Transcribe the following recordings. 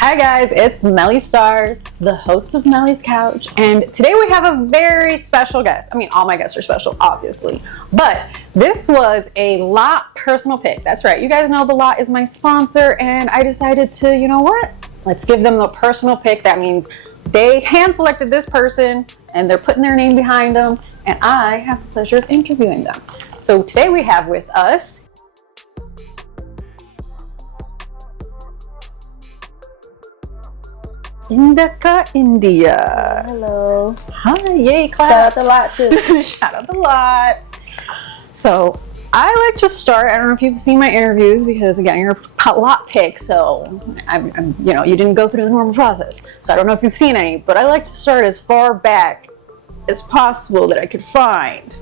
Hi guys, it's Melly Starz, the host of Melly's Couch, and today we have a very special guest. I mean, all my guests are special, obviously, but this was a Lot personal pick. That's right, you guys know the Lot is my sponsor, and I decided to, you know what? Let's give them the personal pick. That means they hand-selected this person, and they're putting their name behind them, and I have the pleasure of interviewing them. So today we have with us Indica India. Hello. Hi, yay, clap. Shout out the Lot too. Shout out the Lot. So I like to start, I don't know if you've seen my interviews because again, you're a Lot pick, so I'm you know, you didn't go through the normal process. So I don't know if you've seen any, but I like to start as far back as possible that I could find.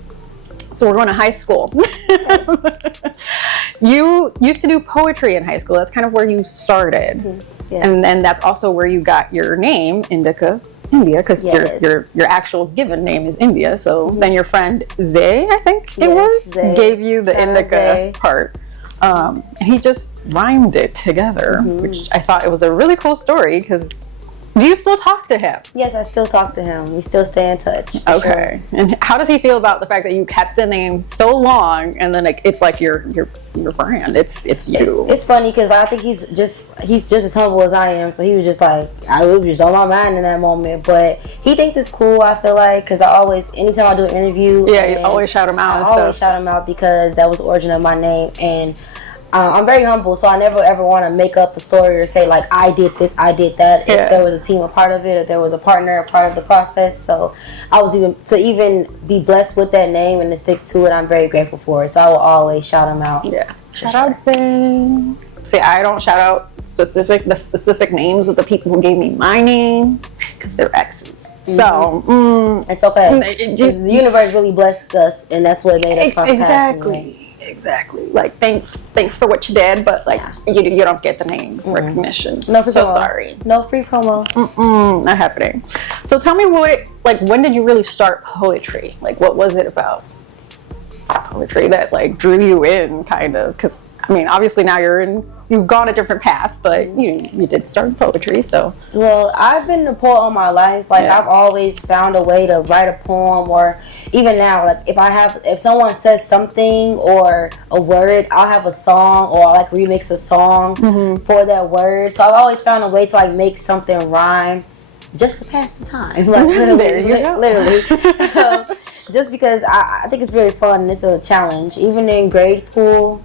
So we're going to high school. You used to do poetry in high school. That's kind of where you started. Mm-hmm. Yes. And then that's also where you got your name, Indica India, because your actual given name is India. So then your friend Zay, I think it was, Zay. Gave you the Indica Zay. part. And he just rhymed it together, which I thought it was a really cool story because do you still talk to him? Yes, I still talk to him. We still stay in touch. Okay. Sure. And how does he feel about the fact that you kept the name so long and then it's like your brand? It's you. It's funny because I think he's just as humble as I am. So he was just like, I was just on my mind in that moment. But he thinks it's cool, I feel like, because I always, anytime I do an interview, you always shout him out. I always shout him out because that was the origin of my name. And I'm very humble, so I never ever want to make up a story or say like I did this, I did that. If there was a team a part of it, if there was a partner a part of the process, so I was even be blessed with that name and to stick to it. I'm very grateful for it, so I will always shout him out. Yeah, shout out Zay. See, I don't shout out the specific names of the people who gave me my name because they're exes. So it's okay. The universe really blessed us, and that's what made us cross paths. Exactly. Like thanks for what you did, but like you don't get the name recognition. No, so sorry. No free promo. Not happening. So tell me when did you really start poetry? Like what was it about poetry that like drew you in, kind of? Because I mean, obviously now you've gone a different path, but you did start poetry, so. Well, I've been a poet all my life. Like I've always found a way to write a poem, or even now, like if someone says something or a word, I'll have a song or I'll like remix a song for that word. So I've always found a way to like make something rhyme just to pass the time. Like literally. Just because I think it's really fun and it's a challenge. Even in grade school,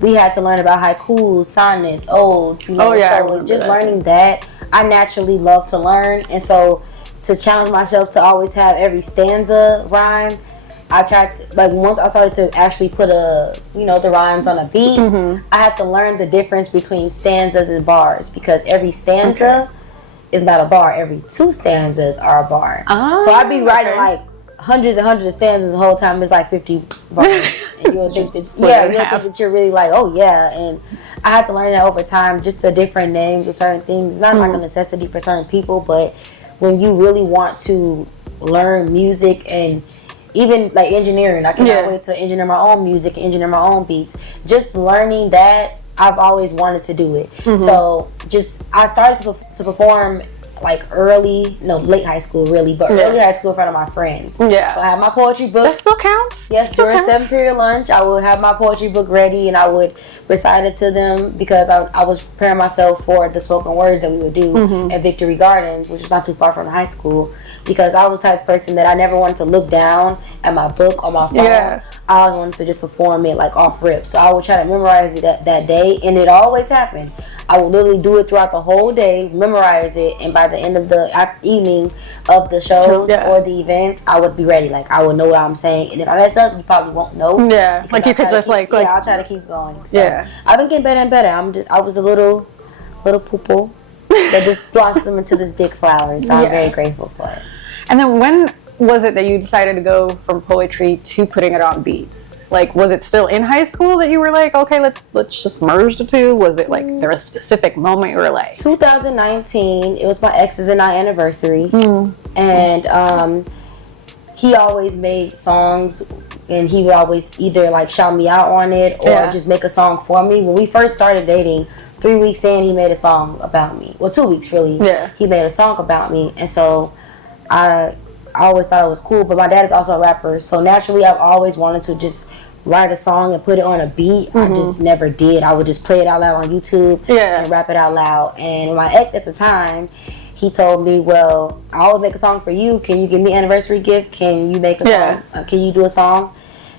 we had to learn about haikus, sonnets, odes. So just learning that, I naturally love to learn. And so to challenge myself to always have every stanza rhyme, I tried to, like once I started to actually put the rhymes on a beat, I had to learn the difference between stanzas and bars, because every stanza is not a bar. Every two stanzas are a bar. So I'd be writing like hundreds and hundreds of stanzas the whole time. It's like 50 bars. And you'll think that you're really like, oh yeah. And I had to learn that over time, just the different names of certain things. It's not like a necessity for certain people, but when you really want to learn music and even like engineering, I cannot wait to engineer my own music, engineer my own beats. Just learning that, I've always wanted to do it. So I started to perform like late high school really, but early high school in front of my friends. So I had my poetry book. That still counts? Yes, during 7th period lunch, I would have my poetry book ready and I would recite it to them because I was preparing myself for the spoken words that we would do at Victory Gardens, which is not too far from the high school, because I was the type of person that I never wanted to look down at my book on my phone. I always wanted to just perform it like off rip. So I would try to memorize it that day, and it always happened. I would literally do it throughout the whole day, memorize it, and by the end of the evening of the shows or the events, I would be ready. Like I would know what I'm saying, and if I mess up, you probably won't know. Yeah, like you could just like I'll try to keep going. So I've been getting better and better. I was a little poo-poo that just blossomed into this big flower. So I'm very grateful for it. And then when was it that you decided to go from poetry to putting it on beats? Like, was it still in high school that you were like, okay, let's just merge the two? Was it like there was a specific moment you were like? 2019, it was my ex's and I anniversary. And he always made songs, and he would always either like shout me out on it or just make a song for me. When we first started dating, 3 weeks in, he made a song about me. Well, 2 weeks really. Yeah. He made a song about me, and so I always thought it was cool. But my dad is also a rapper, so naturally I've always wanted to just write a song and put it on a beat. I just never did. I would just play it out loud on YouTube and rap it out loud. And my ex at the time, he told me, well, I will make a song for you. Can you give me an anniversary gift? Can you make a song? Can you do a song?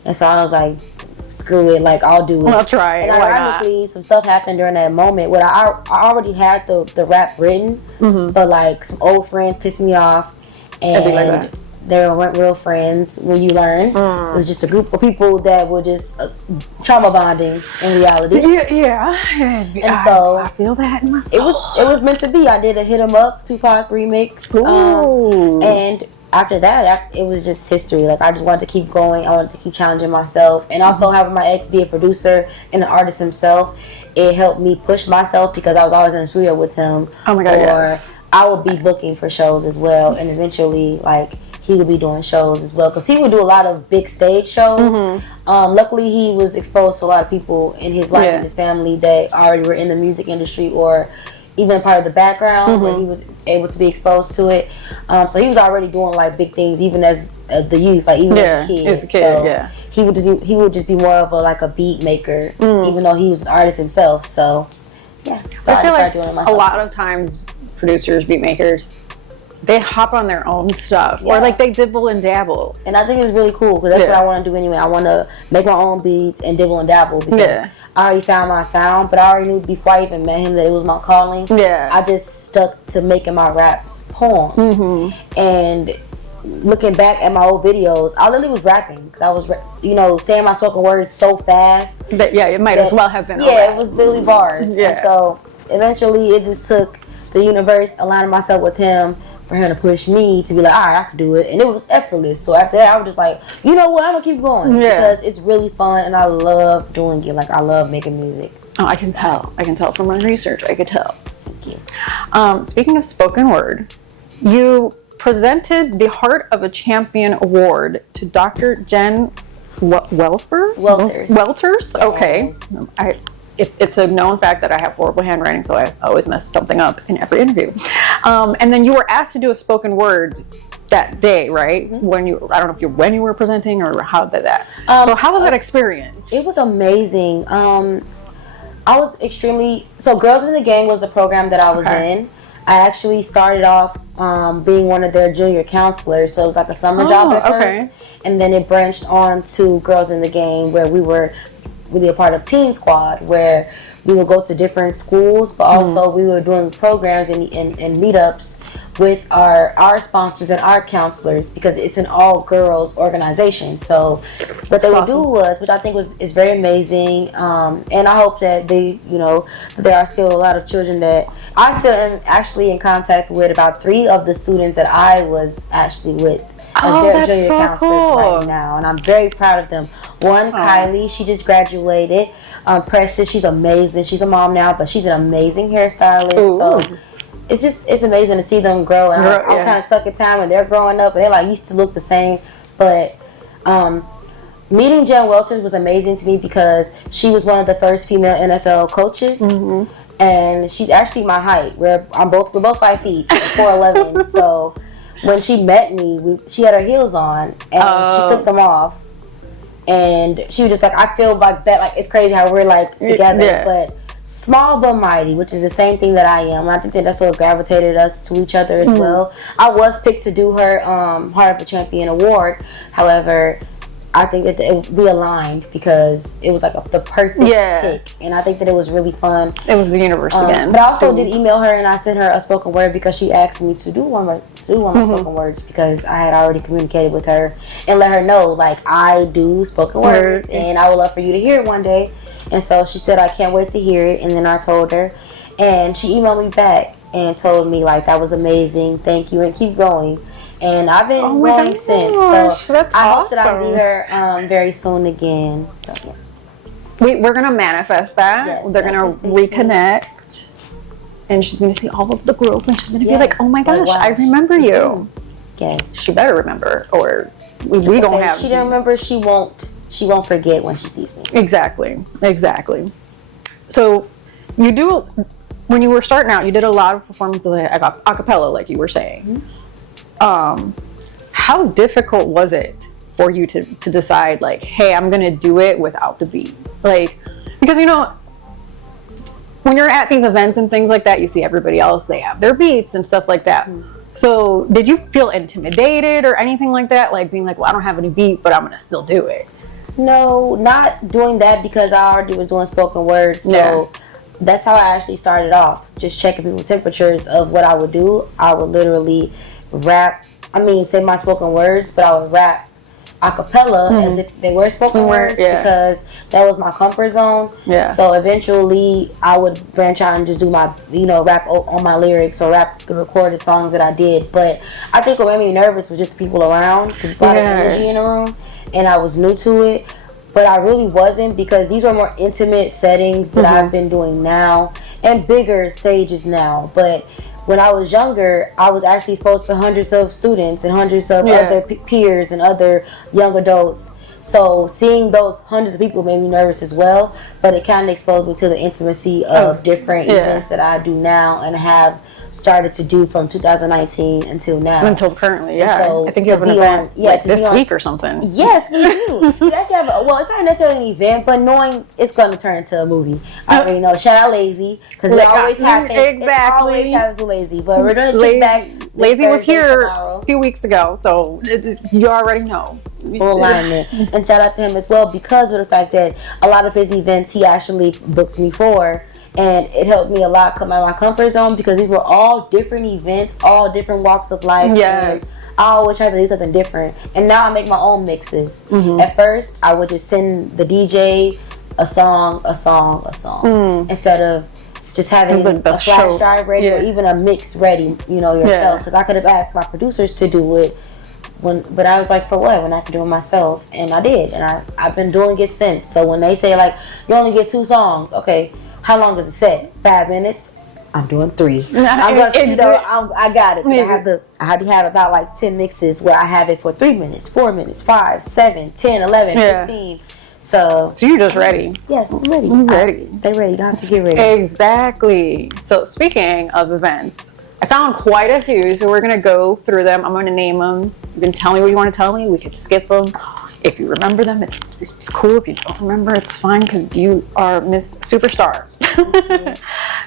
And so I was like, screw it, like I'll do it. I'll try it. And ironically, some stuff happened during that moment where I already had the rap written, but like some old friends pissed me off, and they weren't real friends. When you learn, it was just a group of people that were just trauma bonding in reality. And so I feel that in my soul. It was meant to be. I did a Hit 'Em Up Tupac remix, and after that, it was just history. Like, I just wanted to keep going. I wanted to keep challenging myself, and also having my ex be a producer and an artist himself, it helped me push myself because I was always in the studio with him. Oh my God! I would be booking for shows as well, and eventually, like, he would be doing shows as well because he would do a lot of big stage shows. Luckily, he was exposed to a lot of people in his life and his family that already were in the music industry or even part of the background where he was able to be exposed to it. So he was already doing like big things even as the youth, like even as a kid. So he would just be more of a beat maker, even though he was an artist himself. So yeah, so I feel like doing it myself. A lot of times producers, beat makers, they hop on their own stuff or like they dibble and dabble, and I think it's really cool because that's what I want to do anyway. I want to make my own beats and dibble and dabble because I already found my sound, but I already knew before I even met him that it was my calling. I just stuck to making my raps poems, and looking back at my old videos, I literally was rapping because I was saying my spoken words so fast that it might as well have been it was literally bars. And so eventually it just took the universe aligning myself with him for him to push me to be like, all right, I can do it. And it was effortless. So after that, I was just like, you know what, I'm going to keep going. Because it's really fun and I love doing it. Like, I love making music. Oh, I can tell. I can tell from my research. I could tell. Thank you. Speaking of spoken word, you presented the Heart of a Champion Award to Dr. Jen Welters? Yes. Okay. It's a known fact that I have horrible handwriting, so I always mess something up in every interview. And then you were asked to do a spoken word that day, right? When you were presenting or how did that? So how was that experience? It was amazing. I was so Girls in the Gang was the program that I was in. I actually started off being one of their junior counselors, so it was like a summer job at first, and then it branched on to Girls in the Gang, where we were really a part of Teen Squad, where we would go to different schools, but also we were doing programs and meetups with our sponsors and our counselors because it's an all-girls organization. So what they would do was, which I think is very amazing, and I hope that there are still a lot of children that I still am actually in contact with. About 3 of the students that I was actually with as their junior counselors right now, and I'm very proud of them. One, Kylie, she just graduated. Precious, she's amazing. She's a mom now, but she's an amazing hairstylist. So it's amazing to see them grow. And I'm kind of stuck in time when they're growing up and they're like used to look the same. But meeting Jen Welters was amazing to me because she was one of the first female NFL coaches. And she's actually my height. We're both 5 feet, 4'11". So when she met me, she had her heels on and she took them off. And she was just like, I feel like that, like, it's crazy how we're like together, but small but mighty, which is the same thing that I am. And I think that's what gravitated us to each other as well. I was picked to do her Heart of a Champion Award. However, I think that we aligned because it was like the perfect pick, and I think that it was really fun. It was the universe again. But I also did email her and I sent her a spoken word because she asked me to do one of my spoken words because I had already communicated with her and let her know like I do spoken words and I would love for you to hear it one day. And so she said I can't wait to hear it, and then I told her, and she emailed me back and told me like that was amazing, thank you, and keep going. And I've been going since, so I hope that I'll meet her very soon again. So yeah, we're gonna manifest that. Yes, they're gonna reconnect, and she's gonna see all of the growth, and she's gonna be like, "Oh my gosh, I remember you." Yes, she better remember, or we don't have. She didn't remember. She won't forget when she sees me. Exactly. So you do, when you were starting out, you did a lot of performances like a cappella, like you were saying. How difficult was it for you to decide, like, hey, I'm gonna do it without the beat? Like, because you know, when you're at these events and things like that, you see everybody else, they have their beats and stuff like that. So did you feel intimidated or anything like that? Like being like, well, I don't have any beat, but I'm gonna still do it. No, not doing that, because I already was doing spoken word. So that's how I actually started off. Just checking people's temperatures of what I would do. I would literally rap. Say my spoken words, but I would rap a cappella as if they were spoken words, because that was my comfort zone. So eventually I would branch out and just do my, rap on my lyrics or rap the recorded songs that I did. But I think what made me nervous was just the people around, because it's a lot of energy in the room, and I was new to it. But I really wasn't, because these are more intimate settings that I've been doing now, and bigger stages now. But when I was younger, I was actually exposed to hundreds of students and hundreds of other peers and other young adults. So seeing those hundreds of people made me nervous as well, but it kind of exposed me to the intimacy of different events that I do now and have started to do from 2019 until now. Until currently, So I think you have an event like this week or something. Yes, we do. We actually have it's not necessarily an event, but knowing it's going to turn into a movie. I already know. Shout out Lazy, because it always happens. Exactly. It always happens with Lazy. But we're going to kick back. Lazy was here a few weeks ago, so you already know. Full alignment. And shout out to him as well, because of the fact that a lot of his events he actually booked me for. And it helped me a lot come out of my comfort zone, because these were all different events, all different walks of life. Yes. And I always try to do something different. And now I make my own mixes. At first, I would just send the DJ a song, instead of just having a flash drive ready or even a mix ready, yourself. Because I could have asked my producers to do it, but I was like, for what, when I can do it myself? And I did. And I've been doing it since. So when they say, like, you only get 2 songs, okay, how long is a set? 5 minutes? I'm doing 3. I got it. I already have about like 10 mixes where I have it for 3 minutes, 4 minutes, 5, 7, 10, 11, 15. So you're just ready. Yes, I'm ready. I'm ready. Stay ready. You don't have to get ready. Exactly. So speaking of events, I found quite a few, so we're going to go through them. I'm going to name them. You can tell me what you want to tell me. We could skip them. If you remember them, it's cool. If you don't remember, it's fine, because you are Miss Superstar.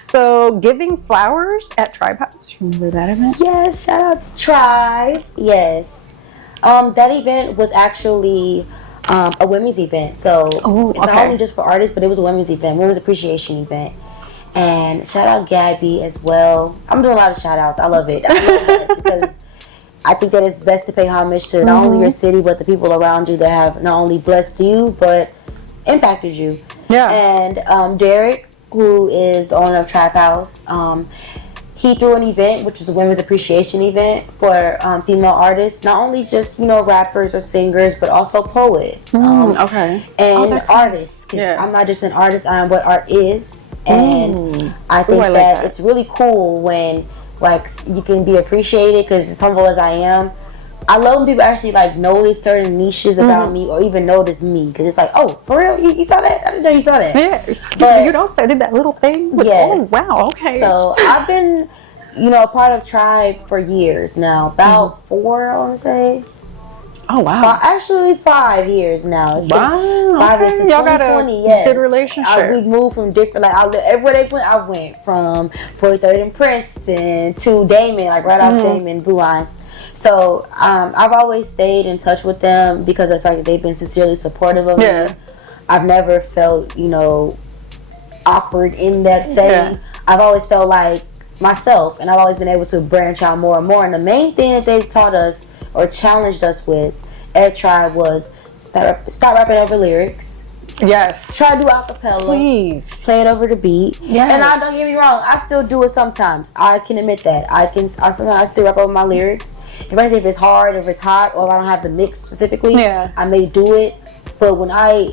So, giving flowers at Tribe House. Remember that event? Yes, shout out Tribe. Yes. That event was actually a women's event. So, it's not only just for artists, but it was a women's event, women's appreciation event. And shout out Gabby as well. I'm doing a lot of shout outs. I love it. Because I think that it's best to pay homage to not only your city, but the people around you that have not only blessed you, but impacted you. And Derek, who is the owner of Trap House, he threw an event, which was a women's appreciation event for female artists, not only just, rappers or singers, but also poets. And artists. Because I'm not just an artist, I am what art is. And I think that it's really cool when, like, you can be appreciated, because as humble as I am, I love when people actually, like, notice certain niches about me, or even notice me, because it's like, oh, for real, you saw that? I didn't know you saw that. Yeah, but you don't say, did that little thing? Yes. Oh, wow, okay. So I've been, a part of Tribe for years now, about 4, I want to say. Oh, wow. Actually, 5 years now. It's wow. 5 years since y'all got a good relationship. We've moved from different, everywhere they went, I went from 43rd and Princeton to Damon, like right off Damon, Blue Line. So I've always stayed in touch with them because of the fact that they've been sincerely supportive of me. I've never felt, awkward in that setting. I've always felt like myself, and I've always been able to branch out more and more. And the main thing that they've taught us or challenged us with at Tribe was stop rapping over lyrics. Yes. Try to do acapella. Please. Play it over the beat. Yes. And don't get me wrong, I still do it sometimes. I can admit that. I still rap over my lyrics. Especially if it's hard, if it's hot, or if I don't have the mix specifically, I may do it. But when I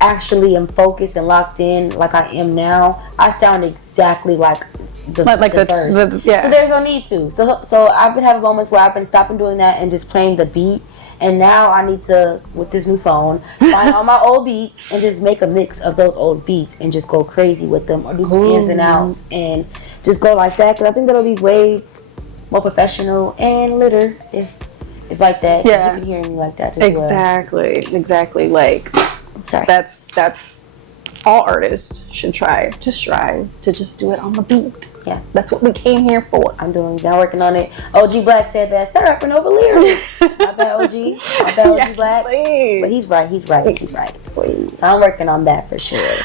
actually am focused and locked in like I am now, I sound exactly like the verse. So there's no need to. So I've been having moments where I've been stopping doing that and just playing the beat And now I need to, with this new phone, find all my old beats and just make a mix of those old beats and just go crazy with them, or do some ins and outs and just go like that. Because I think that'll be way more professional and litter if it's like that. Yeah. You can hear me like that as Exactly. Like, sorry. That's all artists should try. Just try to just do it on the beat. Yeah. That's what we came here for. I'm working on it. OG Black said that. Start rapping over lyrics. My bad, OG. My bad, OG Black. Please. But he's right. Please. So I'm working on that for sure.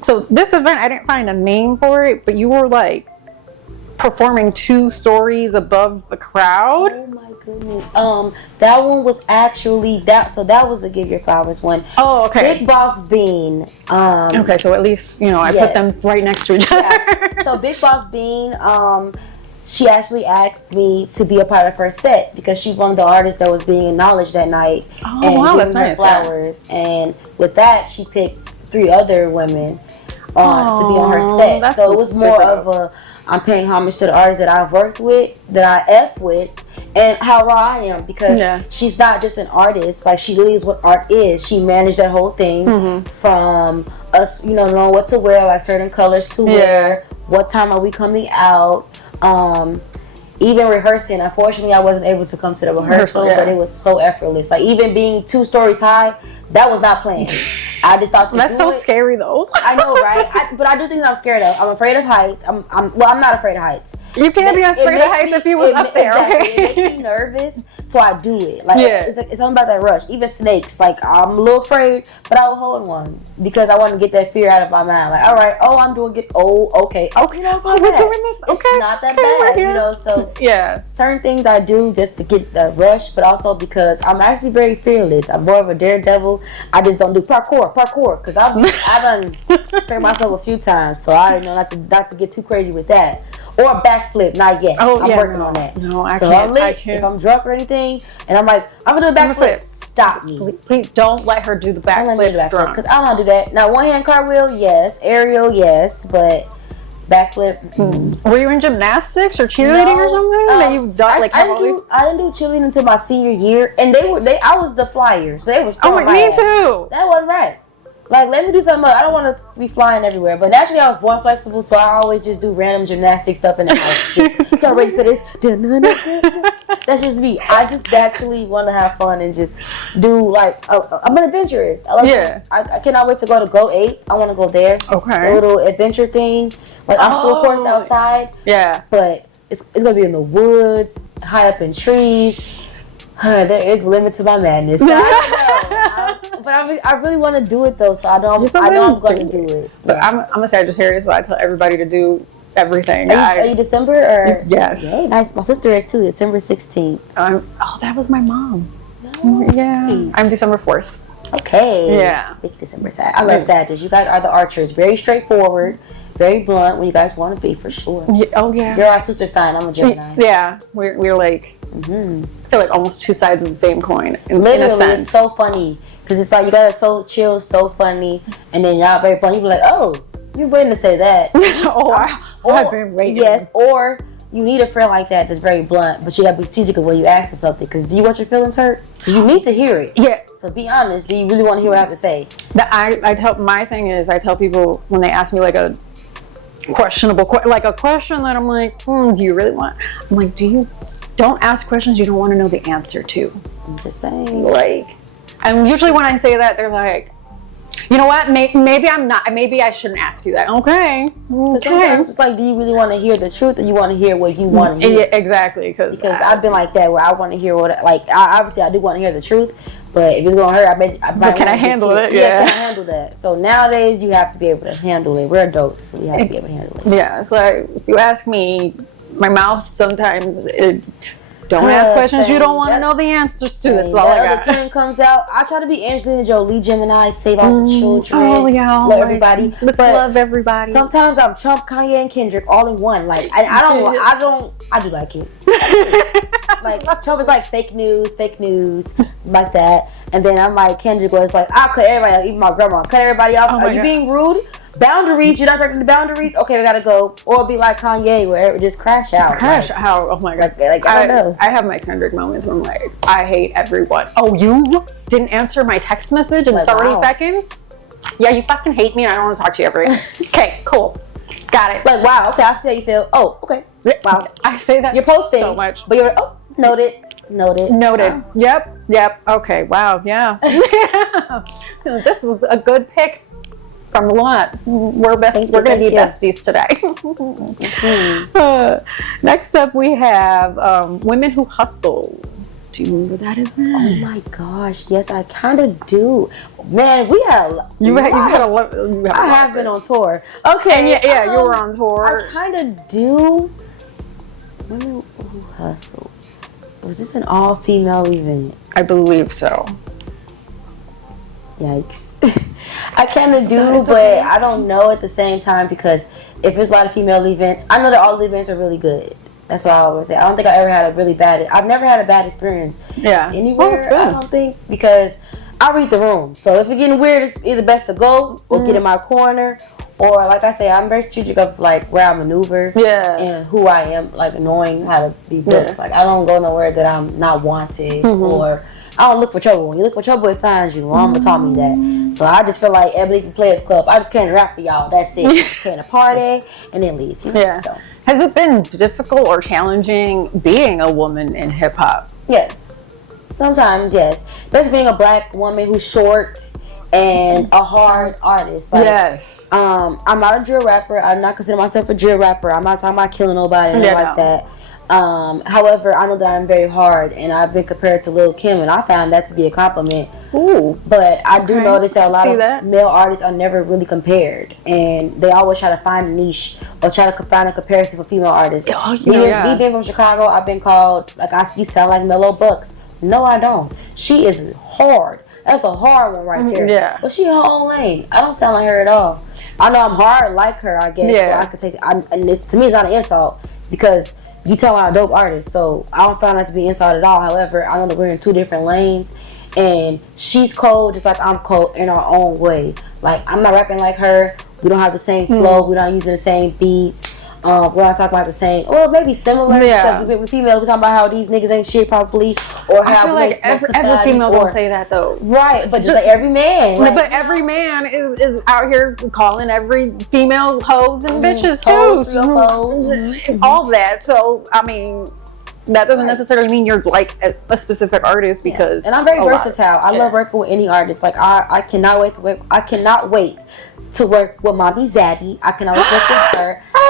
So this event, I didn't find a name for it, but you were like performing 2 stories above the crowd. Oh my goodness. That one was actually that. So that was the Give Your Flowers one. Oh, okay. Big Boss Bean. Okay, so at least I put them right next to each other. Yes. So Big Boss Bean, she actually asked me to be a part of her set because she's one of the artists that was being acknowledged that night. Oh, and wow, that's giving her nice. flowers. Yeah. And with that, she picked 3 other women to be on her set. So it was more of a, I'm paying homage to the artists that I've worked with, that I F with, and how raw I am, because she's not just an artist. Like, she really is what art is. She managed that whole thing from us, knowing what to wear, like certain colors to wear, what time are we coming out, even rehearsing. Unfortunately, I wasn't able to come to the rehearsal, but it was so effortless. Like, even being 2 stories high, that was not planned. I just thought That's so scary, though. I know, right? But I do things I'm scared of. I'm afraid of heights. I'm not afraid of heights. You can't be afraid of heights if you was up there, exactly. okay? It makes me nervous, so I do it. Like, it's something about that rush. Even snakes, like, I'm a little afraid, but I will hold one because I want to get that fear out of my mind. Like, all right, I'm doing it. Oh, okay. We're doing this. Okay. It's not that bad, So certain things I do just to get the rush, but also because I'm actually very fearless. I'm more of a daredevil. I just don't do parkour, because I've done sprained myself a few times, so I don't know not to get too crazy with that. Or a backflip, not yet. I'm working on that. No, I so can't. I'm lit. I can't. If I'm drunk or anything, and I'm like, I'm gonna do a backflip, stop me. Please don't let her do the backflip drunk. Because I don't do that. Now, 1-hand cartwheel, yes. Aerial, yes. But backflip. Were you in gymnastics or cheerleading or something? I didn't do cheerleading until my senior year, and I was the flyers. They was me too. That wasn't right. Like, let me do something else. I don't want to be flying everywhere. But naturally, I was born flexible, so I always just do random gymnastic stuff in the house. Just start ready for this. That's just me. I just naturally want to have fun and just do, like, I'm an adventurous. I cannot wait to go to Go 8. I want to go there. Okay. A little adventure thing. Like, obstacle course outside. Yeah. But it's going to be in the woods, high up in trees. There is a limit to my madness. So I don't know. But I really want to do it, though, so I know I'm going to do it. But I'm a Sagittarius, so I tell everybody to do everything. Are you December? Or? Yes. Yeah, nice. My sister is, too, December 16th. That was my mom. Nice. Yeah. I'm December 4th. Okay. Yeah. Big December Sag. I love Sagittarius. You guys are the archers. Very straightforward. Very blunt when you guys want to be, for sure. You're our sister sign. I'm a Gemini. Yeah. We're like... I feel like almost 2 sides of the same coin. Literally, it's so funny because it's like you guys are so chill, so funny, and then y'all very funny. You be like, "Oh, you're waiting to say that." I've been waiting. Yes, or you need a friend like that that's very blunt, but you gotta be strategic when you ask them something. Because do you want your feelings hurt? You need to hear it. Yeah. So be honest. Do you really want to hear what I have to say? My thing is, I tell people when they ask me like a questionable, like a question that I'm like, do you really want? I'm like, don't ask questions you don't want to know the answer to. I'm just saying. Like, and usually when I say that, they're like, you know what? Maybe I'm not. Maybe I shouldn't ask you that. Okay. Sometimes it's like, do you really want to hear the truth, or you want to hear what you want to hear? Yeah, exactly. Because I've been like that, where I want to hear obviously I do want to hear the truth, but if it's gonna hurt, but can I handle it? Yeah, can I handle that? So nowadays, you have to be able to handle it. We're adults, so we have to be able to handle it. Yeah. So if you ask me, my mouth sometimes don't ask questions you don't want to know the answers to. That's all I got. The twin comes out. I try to be Angelina Jolie, Gemini, save all the children. Oh yeah, love everybody. Let's love everybody. Sometimes I'm Trump, Kanye, and Kendrick all in one. Like I do like it. Like Trump is like fake news, like that. And then I'm like Kendrick, where it's like I'll cut everybody, even my grandma, cut everybody off. Are you being rude? boundaries. You're not breaking the boundaries. Okay, we gotta go. Or be like Kanye, where it just crash out. Crash out. Oh my god. Like I don't know. I have my Kendrick moments where I'm like, I hate everyone. Oh, you didn't answer my text message in 30 seconds? Yeah, you fucking hate me and I don't want to talk to you ever again. Okay, cool. Got it. Like, wow, okay, I see how you feel. Oh, okay. Wow. I say that you're posting so much. But you're, oh, noted. Wow. Yep. Okay, wow, yeah. This was a good pick from the lot. We're going to be besties today. Next up, we have Women Who Hustle. Do you remember that as well? Oh my gosh, yes, I kind of do. Man, we had I have been on tour. Okay, and you were on tour. I kind of do. Women Who Hustle. Was this an all-female event? I believe so. Yikes. I kind of do, but I don't know at the same time, because if there's a lot of female events, I know that all the events are really good. That's what I always say. I don't think I ever had a really bad. I've never had a bad experience. Yeah. Anywhere. I don't think, because I read the room. So if it's getting weird, it's either best to go or get in my corner, or like I say, I'm very strategic of like where I maneuver. Yeah. And who I am, like knowing how to be built. Yeah. Like I don't go nowhere that I'm not wanted, or I don't look for trouble. When you look for trouble, it finds you. Mama taught me that. So I just feel like Ebony Players Club. I just can't rap for y'all. That's it. Can't a party and then leave. Yeah. So. Has it been difficult or challenging being a woman in hip hop? Yes. Sometimes, yes. Especially being a black woman who's short and a hard artist. Like, yes. I'm not a drill rapper. I'm not consider myself a drill rapper. I'm not talking about killing nobody like that. However, I know that I'm very hard, and I've been compared to Lil' Kim, and I found that to be a compliment. Ooh. But I do notice that a lot of male artists are never really compared, and they always try to find a niche or try to find a comparison for female artists. Me being from Chicago, I've been called, like, I used to sound like Mellow Bucks. No, I don't. She is hard. That's a hard one right there. Yeah. But she in her own lane. I don't sound like her at all. I know I'm hard like her, I guess. Yeah. So I could take it. And this, to me, it's not an insult, because you tell I'm a dope artist, so I don't find that to be insult at all. However, I know that we're in two different lanes, and she's cold just like I'm cold in our own way. Like, I'm not rapping like her. We don't have the same flow. We're not using the same beats. We're not talking about the same, or maybe similar. Yeah. Because with females, we're talking about how these niggas ain't shit probably, or how I feel like every female don't say that though. Right, but just like every man. Like, but every man is out here calling every female hoes and bitches too. All that. So I mean, that doesn't necessarily mean you're like a specific artist, because. And I'm very versatile. I love working with any artist. Like I cannot wait to work. I cannot wait to work with Mommy Zaddy. I cannot wait to work with her. I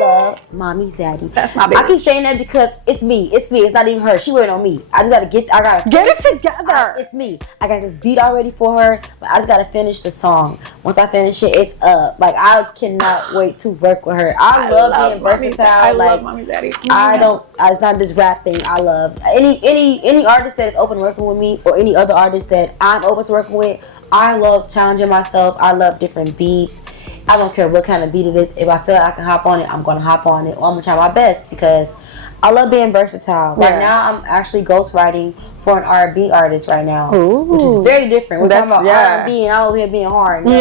love Mommy Zaddy. That's my baby. I keep saying that because it's me. It's not even her. She waiting on me. I gotta get it together. It's me. I got this beat already for her, but I just gotta finish the song. Once I finish it, it's up. Like, I cannot wait to work with her. I love being versatile. I love Mommy Zaddy. It's not just rapping. I love any artist that is open to working with me, or any other artist that I'm open to working with. I love challenging myself. I love different beats. I don't care what kind of beat it is. If I feel like I can hop on it, I'm going to hop on it. Or I'm going to try my best, because I love being versatile. Right now, I'm actually ghostwriting for an R&B artist right now. Ooh. Which is very different. We're talking about R&B, and I'm over here being hard. So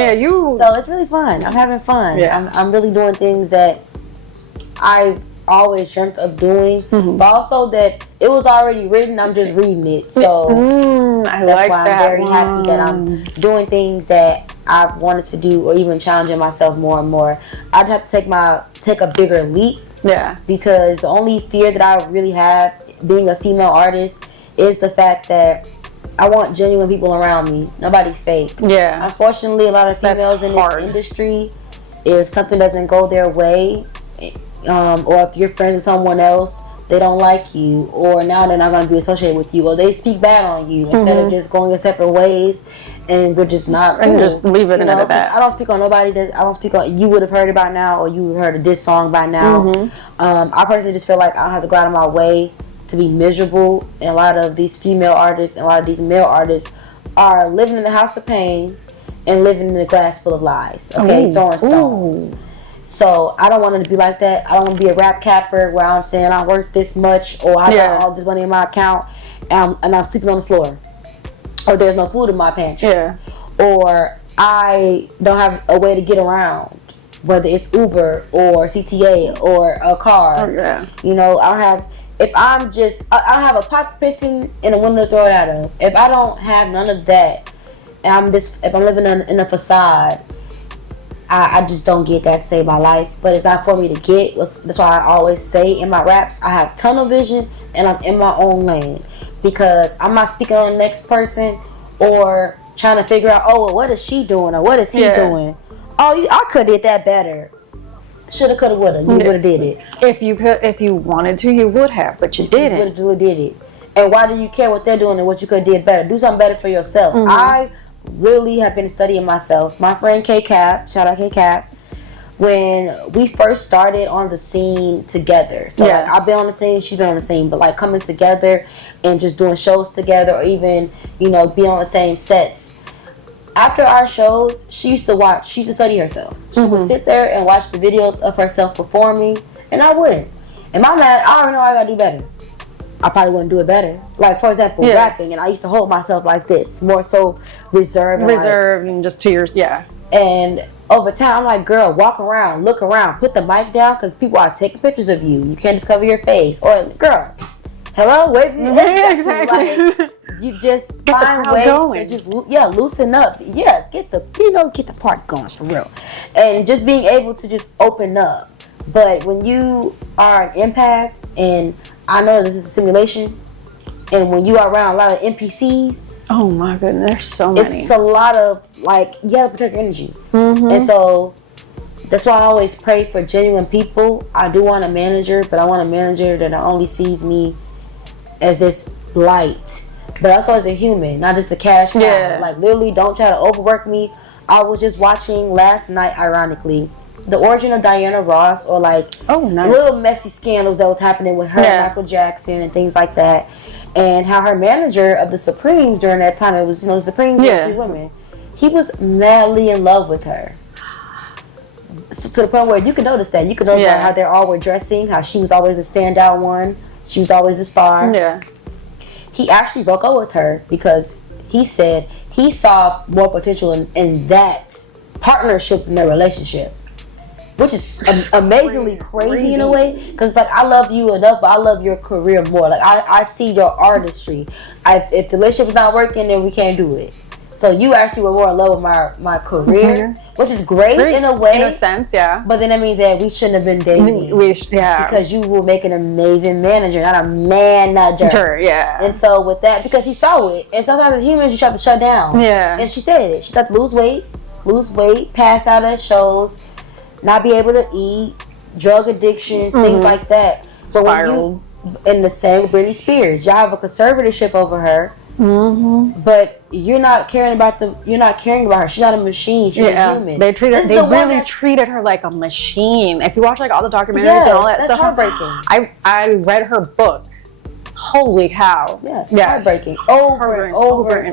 it's really fun. I'm having fun. Yeah. I'm really doing things that I've always dreamt of doing, but also that it was already written. I'm just reading it. So that's why I'm very happy that I'm doing things that I've wanted to do, or even challenging myself more and more. I'd have to take a bigger leap. Yeah. Because the only fear that I really have being a female artist is the fact that I want genuine people around me. Nobody fake. Yeah. Unfortunately, a lot of females in this industry, if something doesn't go their way, or if you're friends with someone else, they don't like you, or now they're not going to be associated with you, or they speak bad on you instead of just going your separate ways, and we're just not cool. And just leave it at that. I don't speak on nobody that I don't speak on. You would have heard it by now, or you would have heard of this song by now. I personally just feel like I don't have to go out of my way to be miserable, and a lot of these female artists and a lot of these male artists are living in the house of pain and living in a glass full of lies. Okay, throwing stones. So I don't want it to be like that. I don't want to be a rap capper where I'm saying I'm worth this much, or I got all this money in my account, and I'm sleeping on the floor, or there's no food in my pantry, or I don't have a way to get around, whether it's Uber or CTA or a car. Oh, yeah. You know, I don't have. If I'm just, I don't have a pot to piss in and a window to throw it out of. If I don't have none of that, and if I'm living in a facade, I just don't get that to save my life. But it's not for me to get. That's why I always say in my raps, I have tunnel vision and I'm in my own lane, because I'm not speaking on the next person or trying to figure out, oh, well, what is she doing or what is he doing? Oh, I could have did that better. Shoulda, coulda, woulda. You would have did it. If you wanted to, you would have, but you didn't. You would have did it. And why do you care what they're doing and what you could have did better? Do something better for yourself. Mm-hmm. I really have been studying myself. My friend K-Cap, shout out K-Cap, when we first started on the scene together. So like, I've been on the scene, she's been on the scene, but like coming together and just doing shows together, or even, you know, be on the same sets. After our shows, she used to study herself. She would sit there and watch the videos of herself performing, and I wouldn't. And my man, I already know I gotta do better. I probably wouldn't do it better. Like, for example, rapping, and I used to hold myself like this, more so reserved. And just to your, And over time, I'm like, girl, walk around, look around, put the mic down, because people are taking pictures of you. You can't just cover your face. Or, girl, hello, wave me. Exactly. Like, you just find ways to just loosen up. Yes, get the party going for real, and just being able to just open up. But when you are an empath, and I know this is a simulation, and when you are around a lot of NPCs, oh my goodness, there's so many. It's a lot of like, you have to protect your energy, and so that's why I always pray for genuine people. I do want a manager, but I want a manager that not only sees me as this light, but also as a human, not just a cash cow. Like, literally, don't try to overwork me. I was just watching last night, ironically, the origin of Diana Ross, or like little messy scandals that was happening with her and Michael Jackson and things like that, and how her manager of the Supremes during that time, it was, you know, the Supremes were 3 women. He was madly in love with her. So, to the point where you can notice that. You can notice how they all were dressing, how she was always the standout one. She was always the star. Yeah. He actually broke up with her because he said he saw more potential in that partnership than their relationship, which is amazingly crazy in a way, because like, I love you enough, but I love your career more. Like, I see your artistry. If the relationship is not working, then we can't do it. So you actually were more in love with my career, which is great in a way. In a sense, yeah. But then that means that we shouldn't have been dating. Because you will make an amazing manager, not a manager. Sure, yeah. And so with that, because he saw it, and sometimes as humans, you try to shut down. Yeah. And she said it. She started to lose weight, pass out at shows, not be able to eat, drug addictions, things like that. So spiraled. In the same with Britney Spears, y'all have a conservatorship over her. But you're not caring about her. She's not a machine. She's a human. They really treated her like a machine. If you watch like all the documentaries and all that stuff, heartbreaking. I read her book. Holy cow! Yes, heartbreaking over and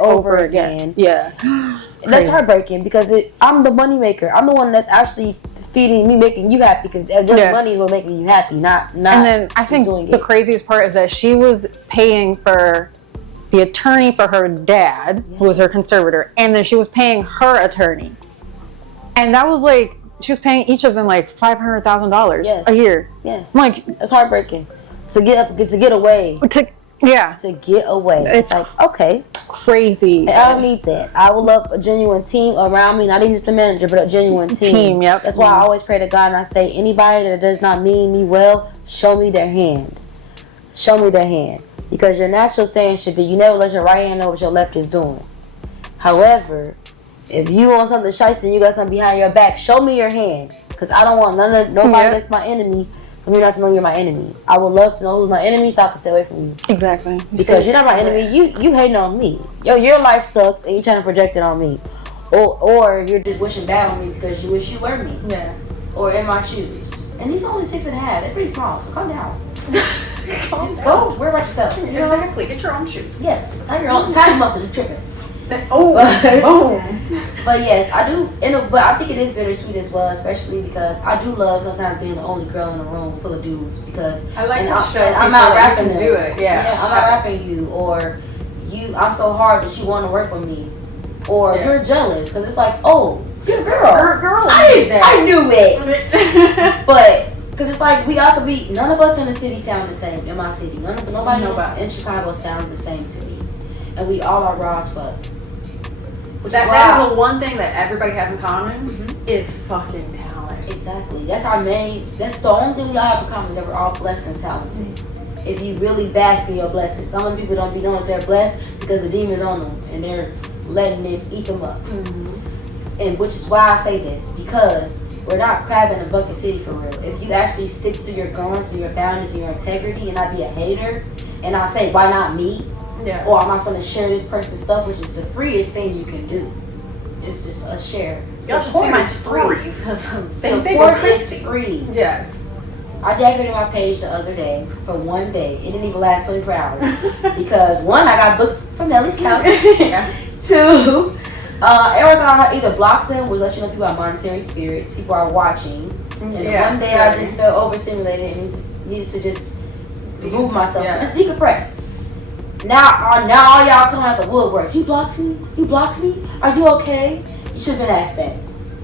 over again. Yeah, that's heartbreaking, because I'm the money maker. I'm the one that's actually feeding me, making you happy, because just money will make you happy. Not. And then I think the craziest part is that she was paying for the attorney for her dad, who was her conservator, and then she was paying her attorney, and that was like, she was paying each of them like $500,000 a year. Yes, I'm like, that's heartbreaking to get away. To get away. It's like, okay, crazy. And I don't need that. I would love a genuine team around me, not even just a manager, but a genuine team. Yep. That's why I always pray to God, and I say, anybody that does not mean me well, show me their hand. Show me their hand. Because your natural saying should be, you never let your right hand know what your left is doing. However, if you want something shite and you got something behind your back, show me your hand. Because I don't want nobody that's my enemy for me not to know you're my enemy. I would love to know who's my enemy so I can stay away from you. Exactly. Because you're not my enemy. You hating on me. Your life sucks and you're trying to project it on me. Or you're just wishing bad on me because you wish you were me. Yeah. Or in my shoes. And these are only 6.5. They're pretty small, so calm down. Just go. Worry about yourself. You know? Exactly. Get your own shoes. Yes. Tie them up because you're tripping. But yes, I do. But I think it is bittersweet as well, especially because I do love sometimes being the only girl in a room full of dudes, because I like to show I'm not rapping do it. Yeah. I'm not rapping you, or I'm so hard that you want to work with me. or you're jealous because it's like, oh, good girl. I knew it. But because it's like we all could be. None of us in the city sound the same. In my city, nobody in Chicago sounds the same to me, and we all are raw as fuck. That is the one thing that everybody has in common is fucking talent. Exactly. That's our main. That's the only thing we all have in common is that we're all blessed and talented. If you really bask in your blessings, some of the people don't be knowing that they're blessed because the demon's on them and they're letting it eat them up. And which is why I say this, because we're not crabbing a bucket city for real. If you actually stick to your guns and your boundaries and your integrity and not be a hater and not say, why not me? Or I'm not going to share this person's stuff, which is the freest thing you can do. It's just a share. Y'all should see my stories. Support is free. Yes. I decorated my page the other day for one day. It didn't even last 24 hours. Because one, I got booked from Melly's couch. Two, every time I either blocked them, which let you know people are monitoring spirits, people are watching. And one day I just felt overstimulated and needed to just remove myself and just decompress. Now all y'all coming out the woodworks. You blocked me? You blocked me? Are you okay? You should have been asked that.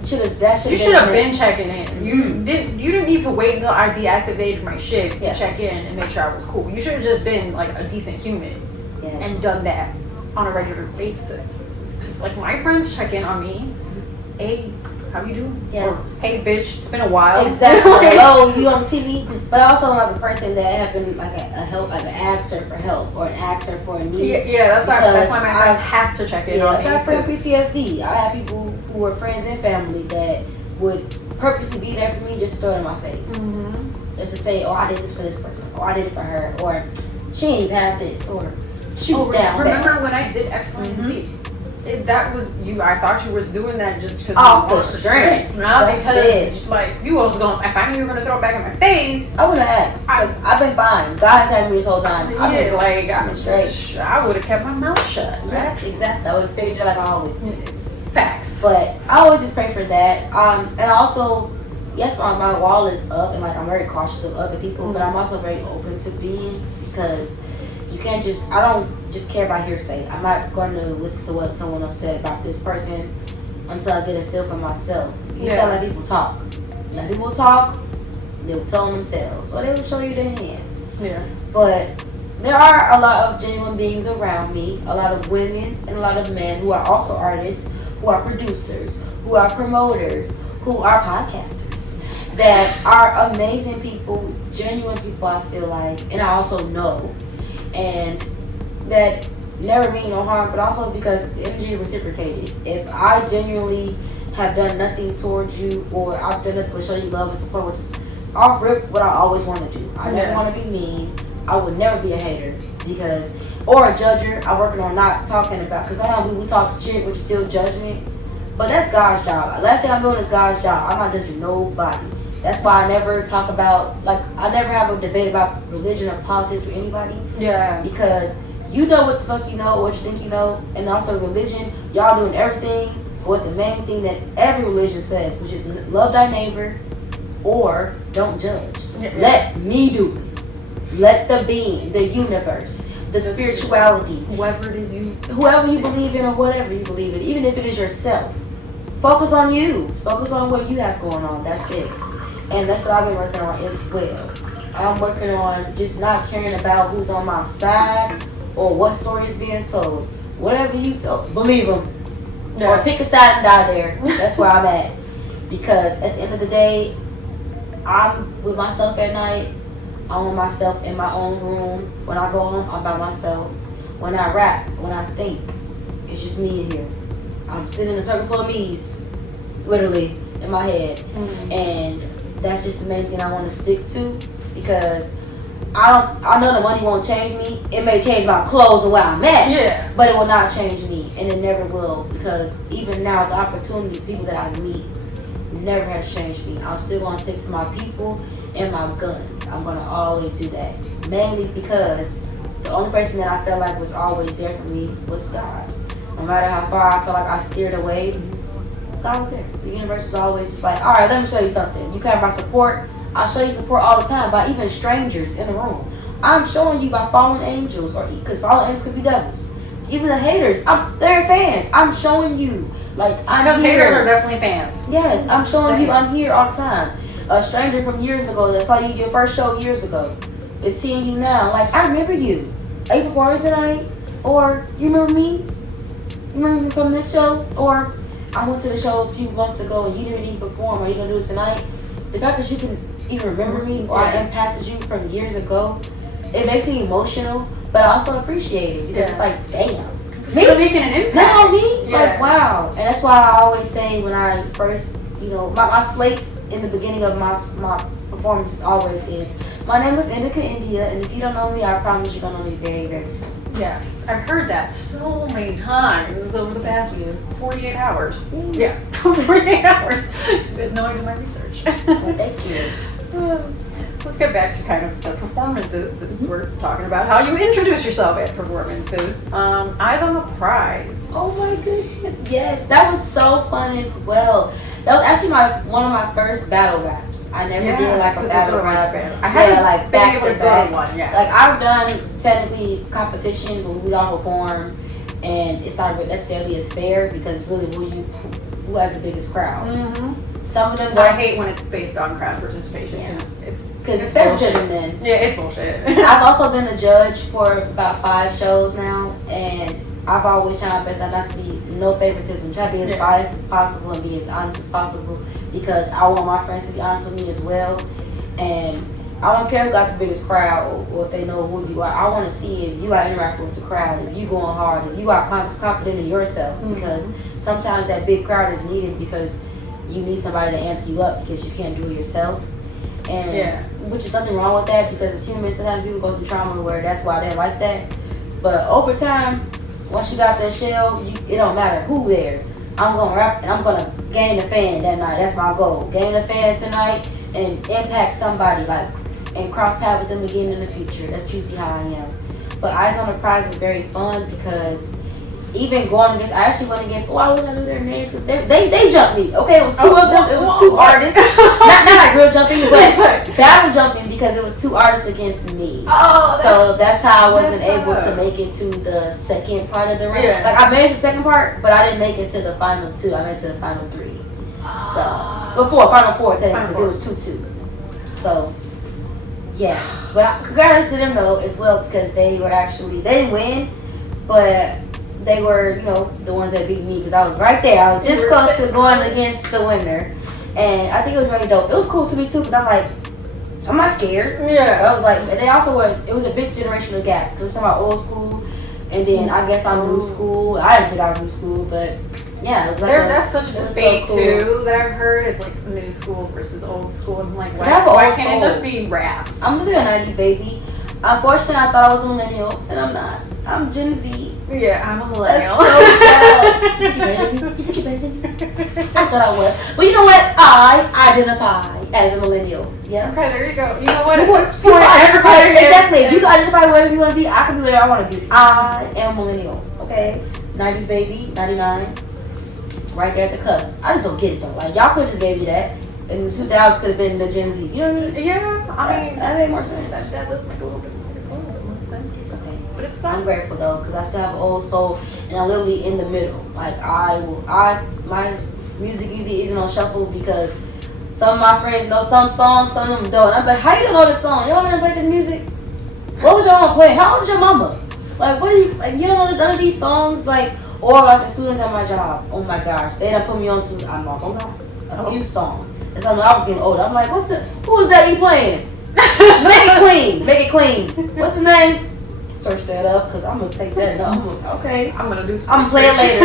You should have been checking in. You didn't need to wait until I deactivated my shit to check in and make sure I was cool. You should have just been like a decent human and done that on a regular basis. Like my friends check in on me. Hey, how you doing? Yeah. Or, hey bitch, it's been a while. Exactly. Hello, you on TV? But I also not the person that have been like a help, like an asker for help or an asker for a need. That's why my friends have to check in on me. I got friend PTSD. I have people who are friends and family that would purposely be there for me, just throw it in my face. Just to say, oh, I did this for this person, or I did it for her, or she ain't even have this, or she was down. Remember when I did Excellent D? That was you. I thought you was doing that just because off the strength. Not because like you was going. If I knew you were gonna throw it back in my face, I would have asked. Because I've been fine. God's had me this whole time. I've been straight. I would have kept my mouth shut. Yes, exactly. I would have figured it like I always do. Facts. But I would just pray for that. And also, yes, my wall is up, and like I'm very cautious of other people, but I'm also very open to beings because. You can't just, I don't just care about hearsay. I'm not going to listen to what someone else said about this person until I get a feel for myself. You just gotta let people talk. Let people talk, they'll tell them themselves, or they will show you their hand. But there are a lot of genuine beings around me, a lot of women and a lot of men who are also artists, who are producers, who are promoters, who are podcasters, that are amazing people, genuine people I feel like, and I also know. And that never mean no harm, but also because the energy reciprocated. If I genuinely have done nothing towards you, or I've done nothing but show you love and support, which is off rip what I always want to do. I never want to be mean. I would never be a hater or a judger. I'm working on not talking about, because sometimes we talk shit, which is still judgment. But that's God's job. Last thing I'm doing is God's job. I'm not judging nobody. That's why I never talk about, like, I never have a debate about religion or politics with anybody. Because you know what the fuck you know, what you think you know, and also religion, y'all doing everything what the main thing that every religion says, which is love thy neighbor or don't judge. Let me do it. Let the being, the universe, the spirituality, whoever you believe in or whatever you believe in, even if it is yourself, focus on you. Focus on what you have going on. That's it. And that's what I've been working on as well. I'm working on just not caring about who's on my side or what story is being told. Whatever you told, believe them. Or pick a side and die there. That's where I'm at. Because at the end of the day, I'm with myself at night. I'm with myself in my own room. When I go home, I'm by myself. When I rap, when I think, it's just me in here. I'm sitting in a circle full of me's, literally, in my head. And that's just the main thing I want to stick to, because I know the money won't change me. It may change my clothes and where I'm at, but it will not change me, and it never will, because even now the opportunities, people that I meet, never has changed me. I'm still going to stick to my people and my guns. I'm going to always do that, mainly because the only person that I felt like was always there for me was God. No matter how far I felt like I steered away, God was there. The universe is always just like, all right, let me show you something. You care about support? I'll show you support all the time by even strangers in the room. I'm showing you by fallen angels, or because fallen angels could be devils. even the haters, they're fans. I'm showing you, like, I'm here. Haters are definitely fans. Yes, I'm showing you I'm here all the time. A stranger from years ago that saw you your first show years ago is seeing you now. Like, I remember you. Are you performing tonight? Or you remember me? You remember me from this show? Or I went to the show a few months ago and you didn't even perform. Are you gonna do it tonight? The fact that you can even remember me or I impacted you from years ago, it makes me emotional, but I also appreciate it because it's like, damn. Me making an impact. Now me? Yeah. Like, wow. And that's why I always say when I first, my slate in the beginning of my performance always is, my name is Indica India, and if you don't know me, I promise you're going to know me very, very soon. Yes. I've heard that so many times over the past 48 hours. Yeah. 48 hours. So you guys know I do my research. Well, thank you. So let's get back to kind of the performances, since we're talking about how you introduce yourself at performances. Eyes on the Prize. Oh my goodness, yes. That was so fun as well. That was actually one of my first battle raps. I never did like a battle rap. I had like back to back. One, yeah. Like I've done technically competition when we all perform, and it's not necessarily as fair because it's really who has the biggest crowd. Mm-hmm. Some of them I hate when it's based on crowd participation because it's favoritism then. Yeah, it's bullshit. I've also been a judge for about 5 shows now, and I've always tried my best not to be no favoritism. Try to be as biased as possible and be as honest as possible because I want my friends to be honest with me as well. And I don't care who got the biggest crowd or if they know who you are. I want to see if you are interacting with the crowd, if you going hard, if you are confident in yourself. Because sometimes that big crowd is needed because you need somebody to amp you up because you can't do it yourself. And which is nothing wrong with that because it's human. Sometimes people go through trauma where that's why they like that. But over time, once you got that shell, it don't matter who there. I'm gonna rap and I'm gonna gain a fan that night. That's my goal. Gain a fan tonight and impact somebody and cross path with them again in the future. That's usually how I am. But Eyes on the Prize was very fun because even going against, I actually went against, I wouldn't know their names because they jumped me. Okay, it was 2 of them. It was 2 artists. not like real jumping, but battle jumping because it was 2 artists against me. So that's how I wasn't able to make it to the second part of the race. Yeah. Like I made it to the second part, but I didn't make it to the final 2. I made it to the final 3. So final 4 technically because it was 2-2. So yeah, but congratulations to them though as well because they didn't win, but they were, the ones that beat me because I was right there. I was this close to going against the winner. And I think it was really dope. It was cool to me too because I'm like, I'm not scared. Yeah. I was like, and they also it was a big generational gap. Because we're talking about old school and then I guess I'm new school. I didn't think I was new school, but yeah. It was like that's such a debate too that I've heard. It's like new school versus old school. And I'm like, why can't it just be rap? I'm literally a 90s baby. Unfortunately, I thought I was a millennial and I'm not. I'm Gen Z. Yeah, I'm a millennial. That's so you think you're better than me? I thought I was. But you know what? I identify as a millennial. Yeah. Okay, there you go. You know what? Exactly. If you can identify whatever you want to be, I can be whatever I want to be. I am a millennial. Okay? 90s baby, 99. Right there at the cusp. I just don't get it though. Like, y'all could have just gave me that. And the 2000s could have been the Gen Z. You know what I mean? Yeah. I mean, that made more sense. That looks like a little bit more sense. It's okay. But it's fine. I'm grateful though, because I still have an old soul, and I'm literally in the middle. Like my music usually isn't on shuffle because some of my friends know some songs, some of them don't. And I'm like, how you don't know this song? Y'all never played this music? What was y'all playing? How old is your mama? Like, what do you like? You don't know none of these songs, like, or like the students at my job. Oh my gosh, they done put me on to I'm not gonna lie, a few songs. That's how I know I was getting older. I'm like, who is that you playing? Make it clean. What's the name? Search that up because I'm gonna take that. I'm gonna do some. I'm gonna play it later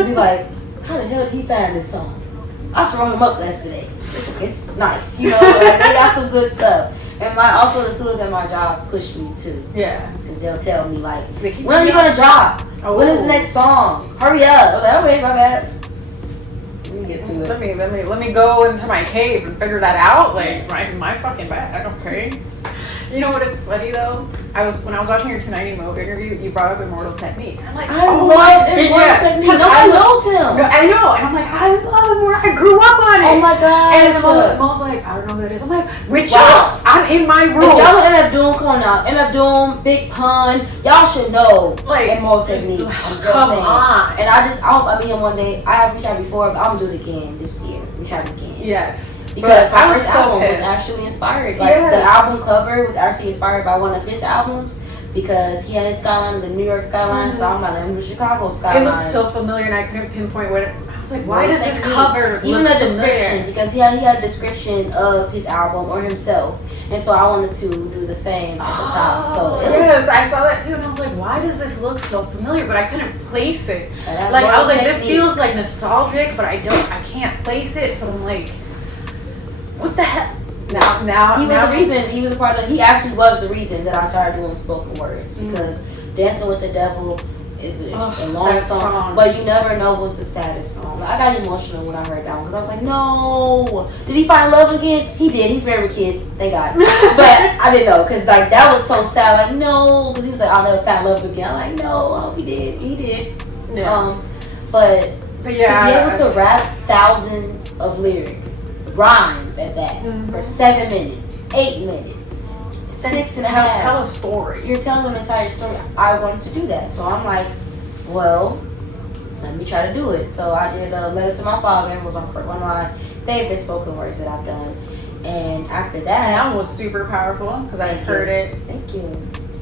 and be like, how the hell did he find this song? I saw him up yesterday. It's nice, like, they got some good stuff. And also the students at my job push me too. Yeah. Because they'll tell me like, when are you gonna drop? When is the next song? Hurry up! I'm like, okay, my bad. Let me get to it. Let me go into my cave and figure that out. Like my fucking bad. Okay. You know what? It's funny though. When I was watching your 290 Mo interview, you brought up Immortal Technique. I'm like, I love Immortal Technique. Nobody knows him. No, I know, and I'm like, I love Immortal. I grew up on it. Oh my gosh. And Mo's like, I don't know who that is. I'm like, Richard, I'm in my room. If y'all know MF Doom, come on now. MF Doom, Big Pun, y'all should know Immortal Technique. I'm just saying. On. And I hope I meet him one day. I have reached out before, but I'm gonna do it again this year. We try it again. Yes. Because my first album was actually inspired. Like the album cover was actually inspired by one of his albums. Because he had his skyline, the New York skyline, so I'm like, let me do Chicago skyline. It looked so familiar, and I couldn't pinpoint what it. I was like, why does this cover even look the description? familiar? Because he had a description of his album or himself, and so I wanted to do the same at the top. So yes, I saw that too, and I was like, why does this look so familiar? But I couldn't place it. Like I was like, this feels like nostalgic, but I can't place it. But I'm like, what the heck? Now he was the reason. He was a part of. He actually was the reason that I started doing spoken words because "Dancing with the Devil" is a long song, but you never know what's the saddest song. Like, I got emotional when I heard that one because I was like, no, did he find love again? He did. He's married with kids, thank God. But I didn't know because like that was so sad. Like no, because he was like, I'll never find love again. I'm like no, he did. Yeah. But yeah, to be able to rap thousands of lyrics. Rhymes at that for 7 minutes, 8 minutes, 6.5. Tell a story. You're telling an entire story. I wanted to do that, so I'm like, well, let me try to do it. So I did a letter to my father. It was one of my favorite spoken words that I've done. And after that one was super powerful because I heard it. Thank you.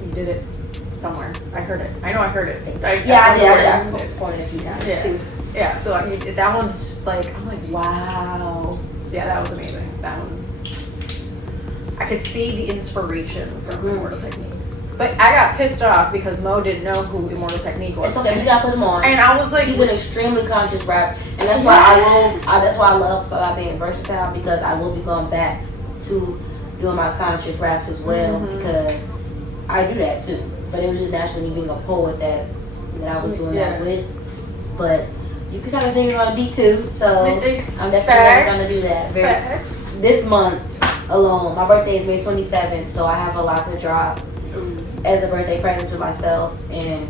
You did it somewhere. I heard it. I know I heard it. I did. I performed it a few times too. Yeah. So that one's like, I'm like, wow. Yeah, that was amazing. That one, I could see the inspiration from Immortal Technique. But I got pissed off because Mo didn't know who Immortal Technique was. It's okay, we gotta put him on. And I was like, he's an extremely conscious rap, and that's why that's why I love about being versatile because I will be going back to doing my conscious raps as well because I do that too. But it was just naturally me being a poet that I was doing that with. But you can tell me fingers on a beat too, so I'm definitely gonna do that. This month alone, my birthday is May 27th, so I have a lot to drop as a birthday present to myself. And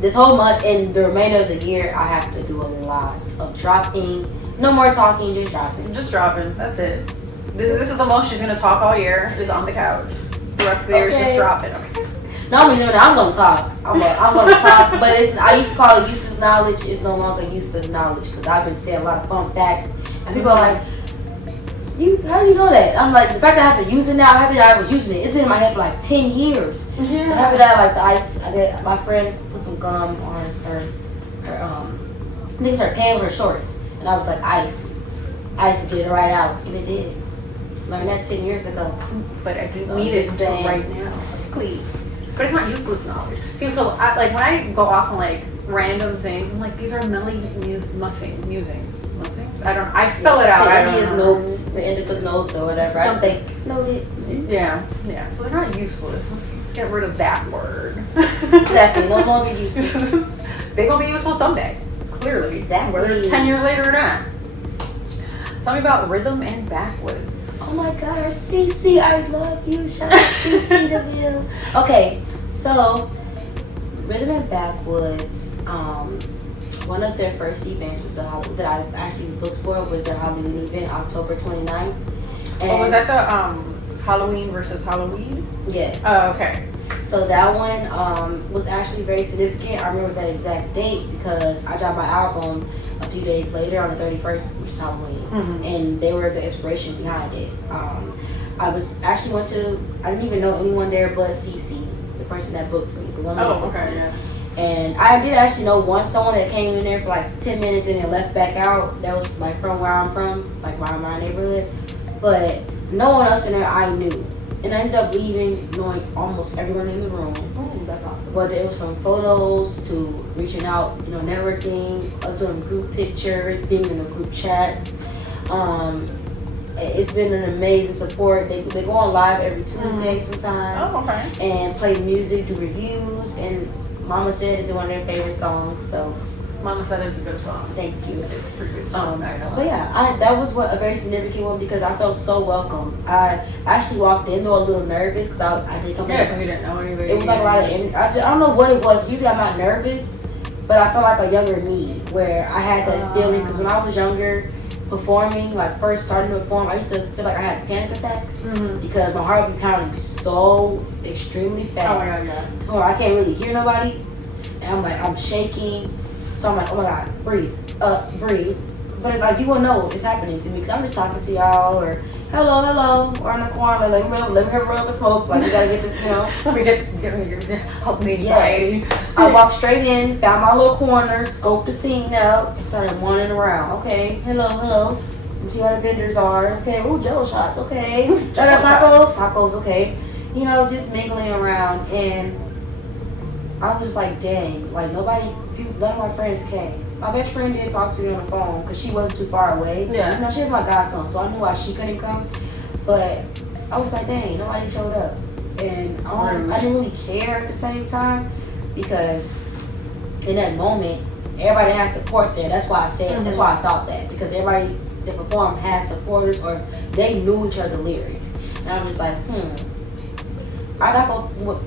this whole month and the remainder of the year, I have to do a lot of dropping. No more talking, just dropping. Just dropping. That's it. This is the most she's gonna talk all year. Is on the couch. The rest of the year is just dropping. Okay. No, I'm gonna talk. I'm gonna talk, but I used to call it useless knowledge. It's no longer useless knowledge because I've been saying a lot of fun facts, and people are like, how do you know that? I'm like, the fact that I have to use it now, I'm happy that I was using it. It's been in my head for like 10 years. Yeah. So happy that I like the ice. My friend put some gum on her I think it was her pants or her shorts, and I was like, ice to get it right out, and it did. Learned that 10 years ago. But I didn't need it until right now. Exactly. But it's not useless knowledge. See, so like when I go off on like random things, I'm like, these are Melly musings. I don't. I spell it out. India's notes, Indica's notes, or whatever. I say noted. Yeah. So they're not useless. Let's get rid of that word. Exactly. No longer useless. They're gonna be useful someday. Clearly. Exactly. Whether it's 10 years later or not. Tell me about rhythm and backwoods. Oh my gosh, Cece, I love you. Shout out Cece DeVille. Okay, so Rhythm and Backwoods, one of their first events was that I actually booked for was their Halloween event, October 29th. And was that the Halloween versus Halloween? Yes. Oh, okay. So that one was actually very significant. I remember that exact date because I dropped my album a few days later on the 31st, which is Halloween, and they were the inspiration behind it. I didn't even know anyone there but Cece, the person that booked me, the woman that booked me. Yeah. And I did actually know someone that came in there for like 10 minutes and then left back out. That was like from where I'm from, like my neighborhood. But no one else in there I knew. And I ended up leaving knowing almost everyone in the room. Oh, that's awesome. Whether it was from photos to reaching out, networking, us doing group pictures, being in the group chats. It's been an amazing support. They go on live every Tuesday sometimes. Oh, okay. And play music, do reviews, and Mama Said is one of their favorite songs. So Mama Said is a good song. Thank you. It's a pretty good song. But yeah, that was a very significant one because I felt so welcome. I actually walked in though a little nervous because I did come in. Yeah, because you didn't know anybody. It was like a lot of energy. I don't know what it was. Usually I'm not nervous, but I felt like a younger me where I had that feeling because when I was younger, performing, like first starting to perform, I used to feel like I had panic attacks because my heart would be pounding so extremely fast. Oh my God, yeah. So I can't really hear nobody, and I'm shaking. So I'm like, oh my God, breathe. But like, you won't know it's happening to me because I'm just talking to y'all or hello, or in the corner, let me have a smoke. Like, we gotta get this, We get help me anxiety. Yes. I walked straight in, found my little corner, scoped the scene out, started wandering around. Okay, hello. Let me see how the vendors are. Okay, ooh, Jello shots. Okay, I got tacos. Okay, just mingling around, and I was just like, dang, like none of my friends came. My best friend did talk to me on the phone because she wasn't too far away. Yeah. She was my godson, so I knew why she couldn't come. But I was like, dang, nobody showed up. And I didn't really care at the same time because in that moment, everybody has support there. That's why I said, that's why I thought that. Because everybody that performed had supporters or they knew each other's lyrics. And I was just like,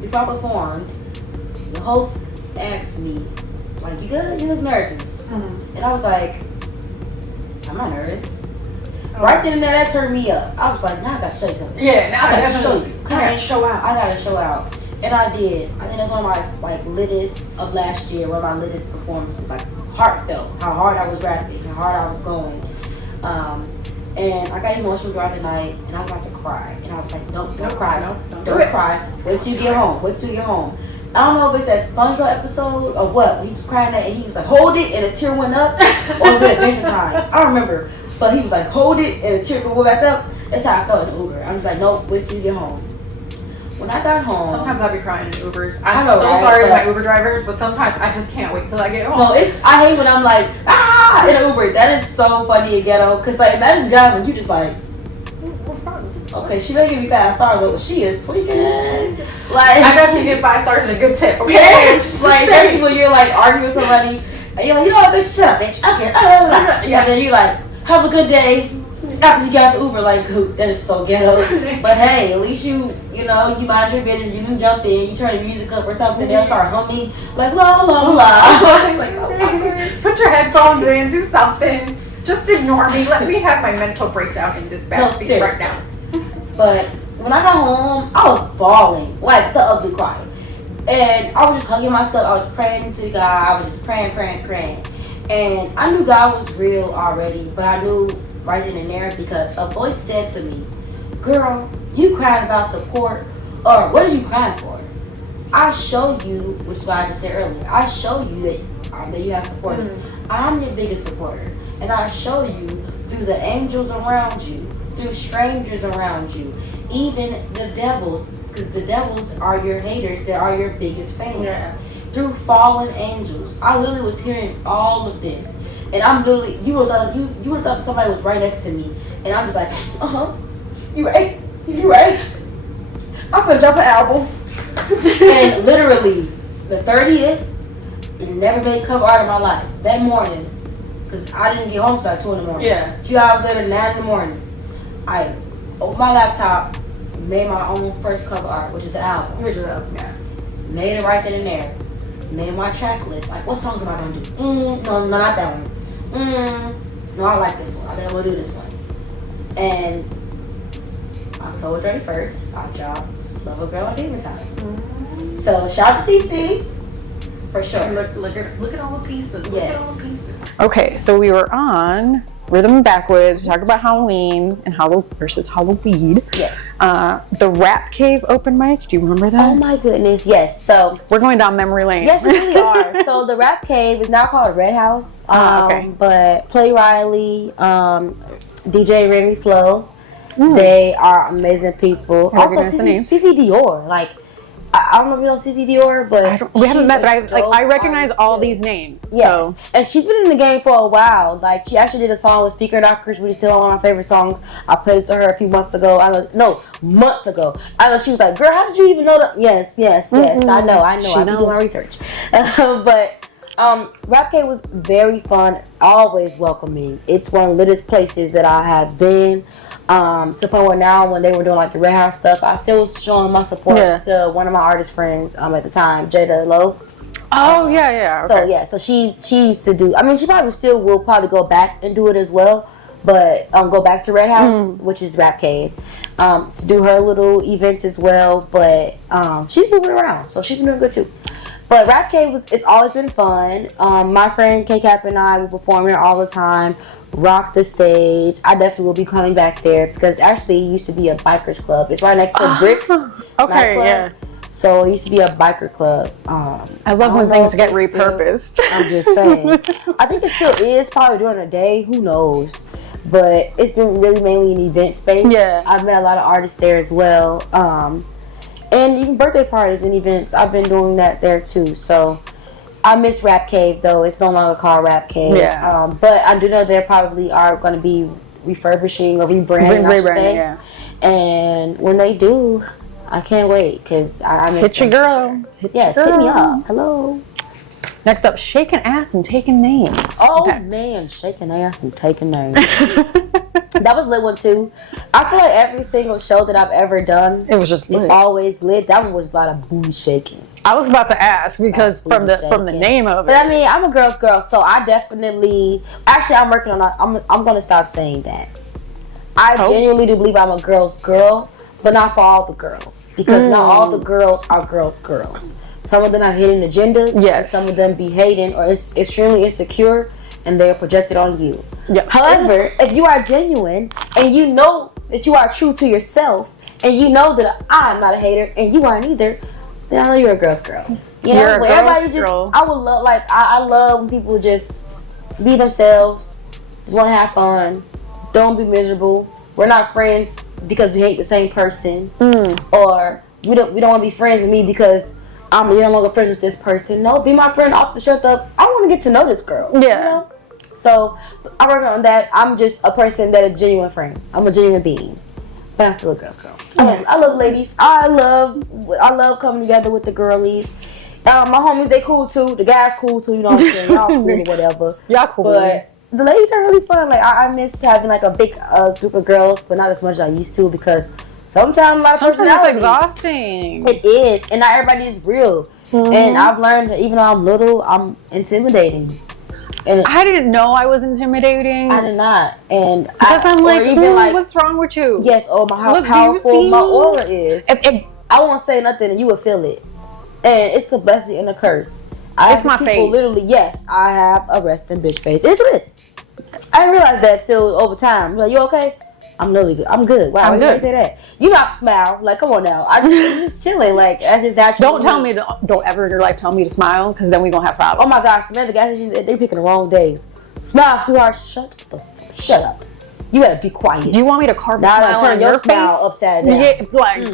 before I performed, the host asked me, like, you good? You look nervous. And I was like, I'm not nervous. Right then and there, that turned me up. I was like, now I gotta show you something. Yeah, now I gotta show you. I gotta show out. I gotta show out. And I did. I think that's one of my littest of last year, one of my littest performances. Like, heartfelt. How hard I was rapping, how hard I was going. And I got emotional throughout the night, and I was about to cry. And I was like, nope, don't cry. Don't cry. Wait till you get home. I don't know if it's that SpongeBob episode or what. He was crying that and he was like, hold it, and a tear went up. Or was it Adventure Time? I don't remember. But he was like, hold it, and a tear go back up. That's how I felt in the Uber. I was like, nope, wait till you get home. When I got home. Sometimes I'd be crying in Ubers. I'm so sorry to my Uber drivers, but sometimes I just can't wait till I get home. No, I hate when I'm like, in an Uber. That is so funny and ghetto. Because, like, imagine driving, you just like, okay, she may give me 5 stars, but she is tweaking. Like, I got to get 5 stars and a good tip, okay? Yes. Like, especially when you're like arguing with somebody, and you're like, you know what, bitch, shut up, bitch. Okay. Yeah. And then you like, have a good day. After you got the Uber, like, that is so ghetto. But hey, at least you mind your business. You didn't jump in. You turn the music up or something. They'll start humming like la la la. It's like, oh my God. Put your headphones in. Do something. Just ignore me. Let me have my mental breakdown in this backseat right now. But when I got home, I was bawling, like the ugly cry. And I was just hugging myself. I was praying to God. I was just praying. And I knew God was real already, but I knew right then and there because a voice said to me, girl, you crying about support, or what are you crying for? I show you, which is what I just said earlier, I show you that you have supporters. I'm your biggest supporter. And I show you through the angels around you, through strangers around you, even the devils, because the devils are your haters, they are your biggest fans. Yeah. Through fallen angels. I literally was hearing all of this. And I'm literally, you would have thought somebody was right next to me. And I'm just like, you right. I'm gonna drop an album. And literally, the 30th, it never made cover art of my life. That morning, because I didn't get home until 2 in the morning. Yeah. A few hours later, 9 in the morning, I opened my laptop, made my own first cover art, which is the album. Yeah. Made it right then and there. Made my track list. Like, what songs am I gonna do? No, not that one. No, I like this one. I think I'm gonna do this one. And October 31st, I dropped Love a Girl on Demon Time. So shout out to CC for sure. Look at all the pieces. Yes. Look at all the pieces. Okay, so we were on Rhythm and Backwoods. We talked about Halloween and versus Halloween. Yes. The Rap Cave open mic. Do you remember that? Oh my goodness, yes. So we're going down memory lane. Yes, we really are. So the Rap Cave is now called Red House. Okay. But Play Riley, DJ Remy Flo, they are amazing people. Also, CC Dior, like. I don't know if you know CC Dior, but we haven't met. But I recognize all these names. Yes, so. And she's been in the game for a while. Like, she actually did a song with Speaker Knockers, which is still one of my favorite songs. I played it to her a few months ago. Months ago. I know she was like, "Girl, how did you even know that?" Yes. I know. I do my research. But Rap Cave was very fun. Always welcoming. It's one of the littest places that I have been. Support now when they were doing like the Red House stuff, I still was showing my support to one of my artist friends at the time, Jada Lowe. Oh yeah. Okay. So she used to do. I mean, she probably still will probably go back and do it as well. But go back to Red House, which is Rap Cave, to do her little events as well. But she's moving around, so she's been doing good too. But Rap Cave it's always been fun. My friend K Cap and I will perform there all the time, rock the stage. I definitely will be coming back there because actually it used to be a bikers club. It's right next to Bricks. Okay, yeah. So it used to be a biker club. I love when things get repurposed. I'm just saying. I think it still is, probably during the day. Who knows? But it's been really mainly an event space. Yeah. I've met a lot of artists there as well. And even birthday parties and events, I've been doing that there too. So I miss Rap Cave though. It's no longer called Rap Cave. Yeah. But I do know they probably are going to be refurbishing or rebranding. Rebranding, yeah. And when they do, I can't wait because I miss Hit your girl. Yes, hit me up. Hello. Next up, shaking ass and taking names. Oh man, shaking ass and taking names. That was a lit one too. I feel like every single show that I've ever done, it was just lit. It's always lit. That one was a lot of booty shaking. I was about to ask because from the name of it. But I mean, I'm a girl's girl, so I definitely. Actually, I'm working on. I'm gonna stop saying that. I genuinely do believe I'm a girl's girl, but not for all the girls because not all the girls are girls. Some of them have hidden agendas. Yes. And some of them be hating or is extremely insecure, and they are projected on you. Yeah. However, if you are genuine and you know that you are true to yourself, and you know that I'm not a hater and you aren't either, then I know you're a girl's girl. You know, you're a everybody girl. just. I would love, like, I love when people just be themselves, just want to have fun, don't be miserable. We're not friends because we hate the same person, or we don't want to be friends with me because I'm no longer friends with this person. No, be my friend off the shut up. I want to get to know this girl. Yeah. You know? So I'm working on that. I'm just a person that a genuine friend. I'm a genuine being, but I'm still a girl's girl. I love ladies. I love coming together with the girlies. My homies, they cool too. The guys cool too. You know what I'm saying? Y'all cool or whatever. Y'all cool. But the ladies are really fun. Like I miss having like a big group of girls, but not as much as I used to because sometimes it's exhausting. It is, and not everybody is real. And I've learned that even though I'm little, I'm intimidating. And I didn't know I was intimidating. I did not, and because I'm like, what's wrong with you? Yes, how powerful my aura is. If I won't say nothing, and you will feel it, and it's a blessing and a curse. It's my face. Literally, yes, I have a resting bitch face. It's this. I realized that too over time. Like, you okay? I'm really good. I'm good. Wow, why you say that? You not smile. Like, come on now. I'm just chilling. Like, that's just natural. Don't ever in your life tell me to smile, because then we gonna have problems. Oh my gosh, man, the guys they picking the wrong days. Smile too hard. Shut up. You gotta be quiet. Do you want me to carve a smile on your face? Upside down. Yeah, like.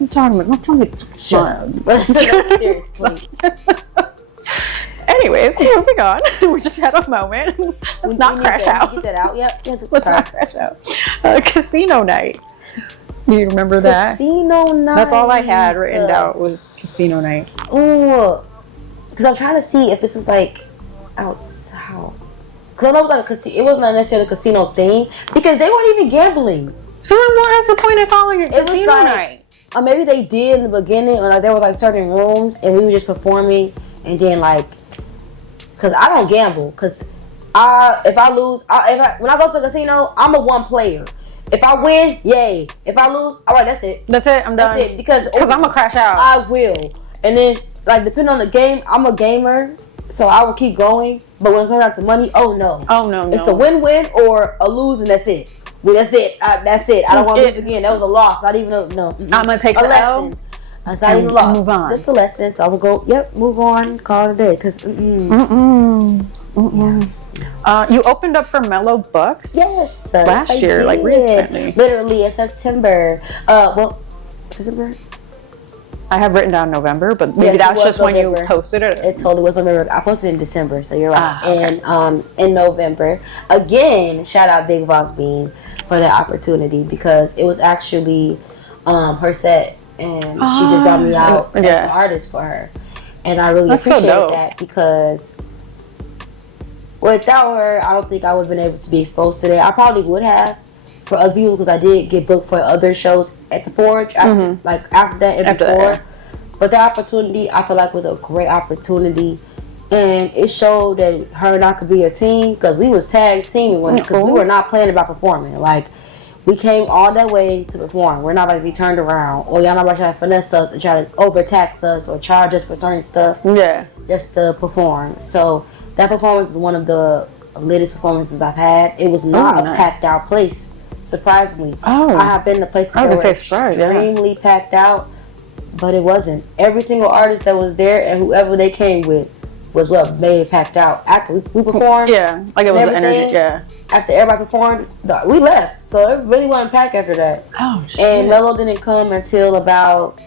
I'm talking about. Don't tell me to smile. Seriously. Anyways, moving on. We just had a moment. Let's not crash out. Get that out. Yep. Let's not crash out. Casino night. Do you remember that? Casino night. That's all I had written down was casino night. Ooh. Because I'm trying to see if this was like out south. Because I know it was like a casino. It wasn't necessarily a casino thing because they weren't even gambling. So then what is the point of calling it casino night? Or maybe they did in the beginning, or like there was like certain rooms and we were just performing, and then like, cause I don't gamble, cause if I lose, when I go to a casino, I'm a one player. If I win, yay. If I lose, all right, that's it. That's it. I'm done. That's it. Because I'm gonna crash out. I will. And then like depending on the game, I'm a gamer, so I will keep going. But when it comes down to money, oh no, it's a win-win or a lose, and that's it. Well, that's it. That's it. I don't want to lose again. That was a loss. Not even a no. I'm gonna take a lesson. That's not even a loss. Move on. Just a lesson. So I'm gonna go. Yep. Move on. Call it a day. Cause you opened up for Mellow Books. Yes. Last year, like recently. Literally in September. September. I have written down November, but maybe that's just November. When you posted it. It totally was November. I posted in December, so you're right. Okay. And in November, again, shout out Big Boss Bean for that opportunity because it was actually her set, and she just brought me out as an artist for her, and I really appreciated that because without her, I don't think I would have been able to be exposed to that. I probably would have for other people because I did get booked for other shows at the Forge after that and before. But the opportunity I feel like was a great opportunity and it showed that her and I could be a team because we was tag teaming because we were not planning about performing. Like, we came all that way to perform. We're not about to be turned around, or y'all not about to try to finesse us and try to overtax us or charge us for certain stuff. Yeah, just to perform. So that performance was one of the latest performances I've had. It was not a packed out place, surprisingly. I have been to places that were extremely packed out, but it wasn't. Every single artist that was there and whoever they came with was what made it packed out. After we performed, like it was the energy. After everybody performed, we left, so it really wasn't packed after that. And Mello didn't come until about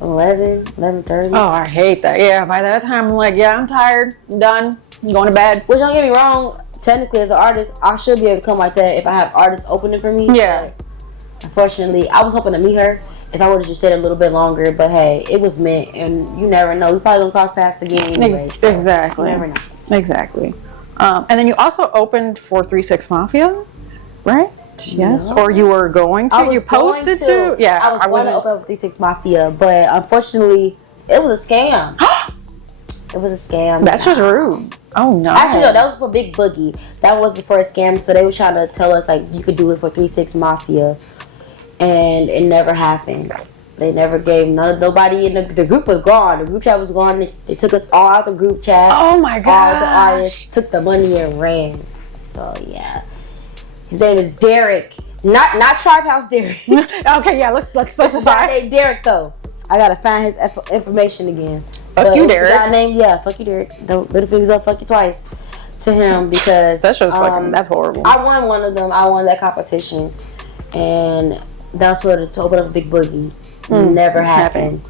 11:30. Oh, I hate that. Yeah, by that time I'm like, I'm tired, I'm done, I'm going to bed. Which, don't get me wrong, technically as an artist, I should be able to come like that if I have artists opening for me. Yeah. But unfortunately, I was hoping to meet her if I would have just stayed a little bit longer, but hey, it was meant, and you never know. We probably gonna cross paths again anyway, exactly. You never know. Exactly. And then you also opened for 3-6 Mafia, right? Yes. No. Or you were going to? You posted to? Yeah. I was going to open for 3-6 Mafia, but unfortunately, it was a scam. It was a scam. That's just rude. Oh no. Actually, no, that was for Big Boogie. That wasn't for a scam. So they were trying to tell us like you could do it for 3-6 Mafia, and it never happened. They never gave nobody in the group was gone. The group chat was gone. They took us all out the group chat. Oh my god. All the artists took the money and ran. So yeah, his name is Derek. Not Tribe House Derek. Okay, yeah. Let's specify. Hey, Derek though. I gotta find his information again. Fuck you, Derek. That name, fuck you, Derek. Don't little fingers up, fuck you twice to him because that's fucking. That's horrible. I won one of them. I won that competition, and that's what to open up a Big Boogie. Never happened.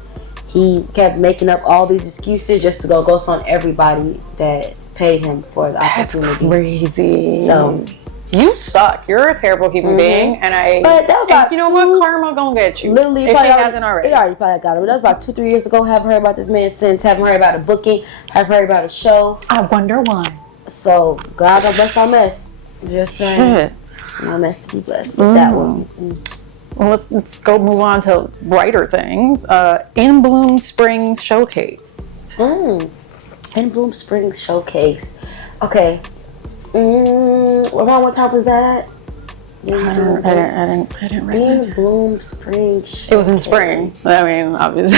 He kept making up all these excuses just to go ghost on everybody that paid him for the opportunity. That's crazy. So you suck. You're a terrible human being, and But that was about you know what? Karma gonna get you. Literally, if he hasn't already. It already probably got him. That was about 2-3 years ago. Haven't heard about this man since. Haven't heard about a booking. Haven't heard about a show. I wonder why. So God gonna bless my mess. Just saying. Shit. My mess to be blessed with that one. Well, let's go move on to brighter things. In Bloom Spring Showcase. In Bloom Spring Showcase. Okay. Around what time was that at? I didn't read In Bloom Spring Showcase. It was in spring. I mean, obviously.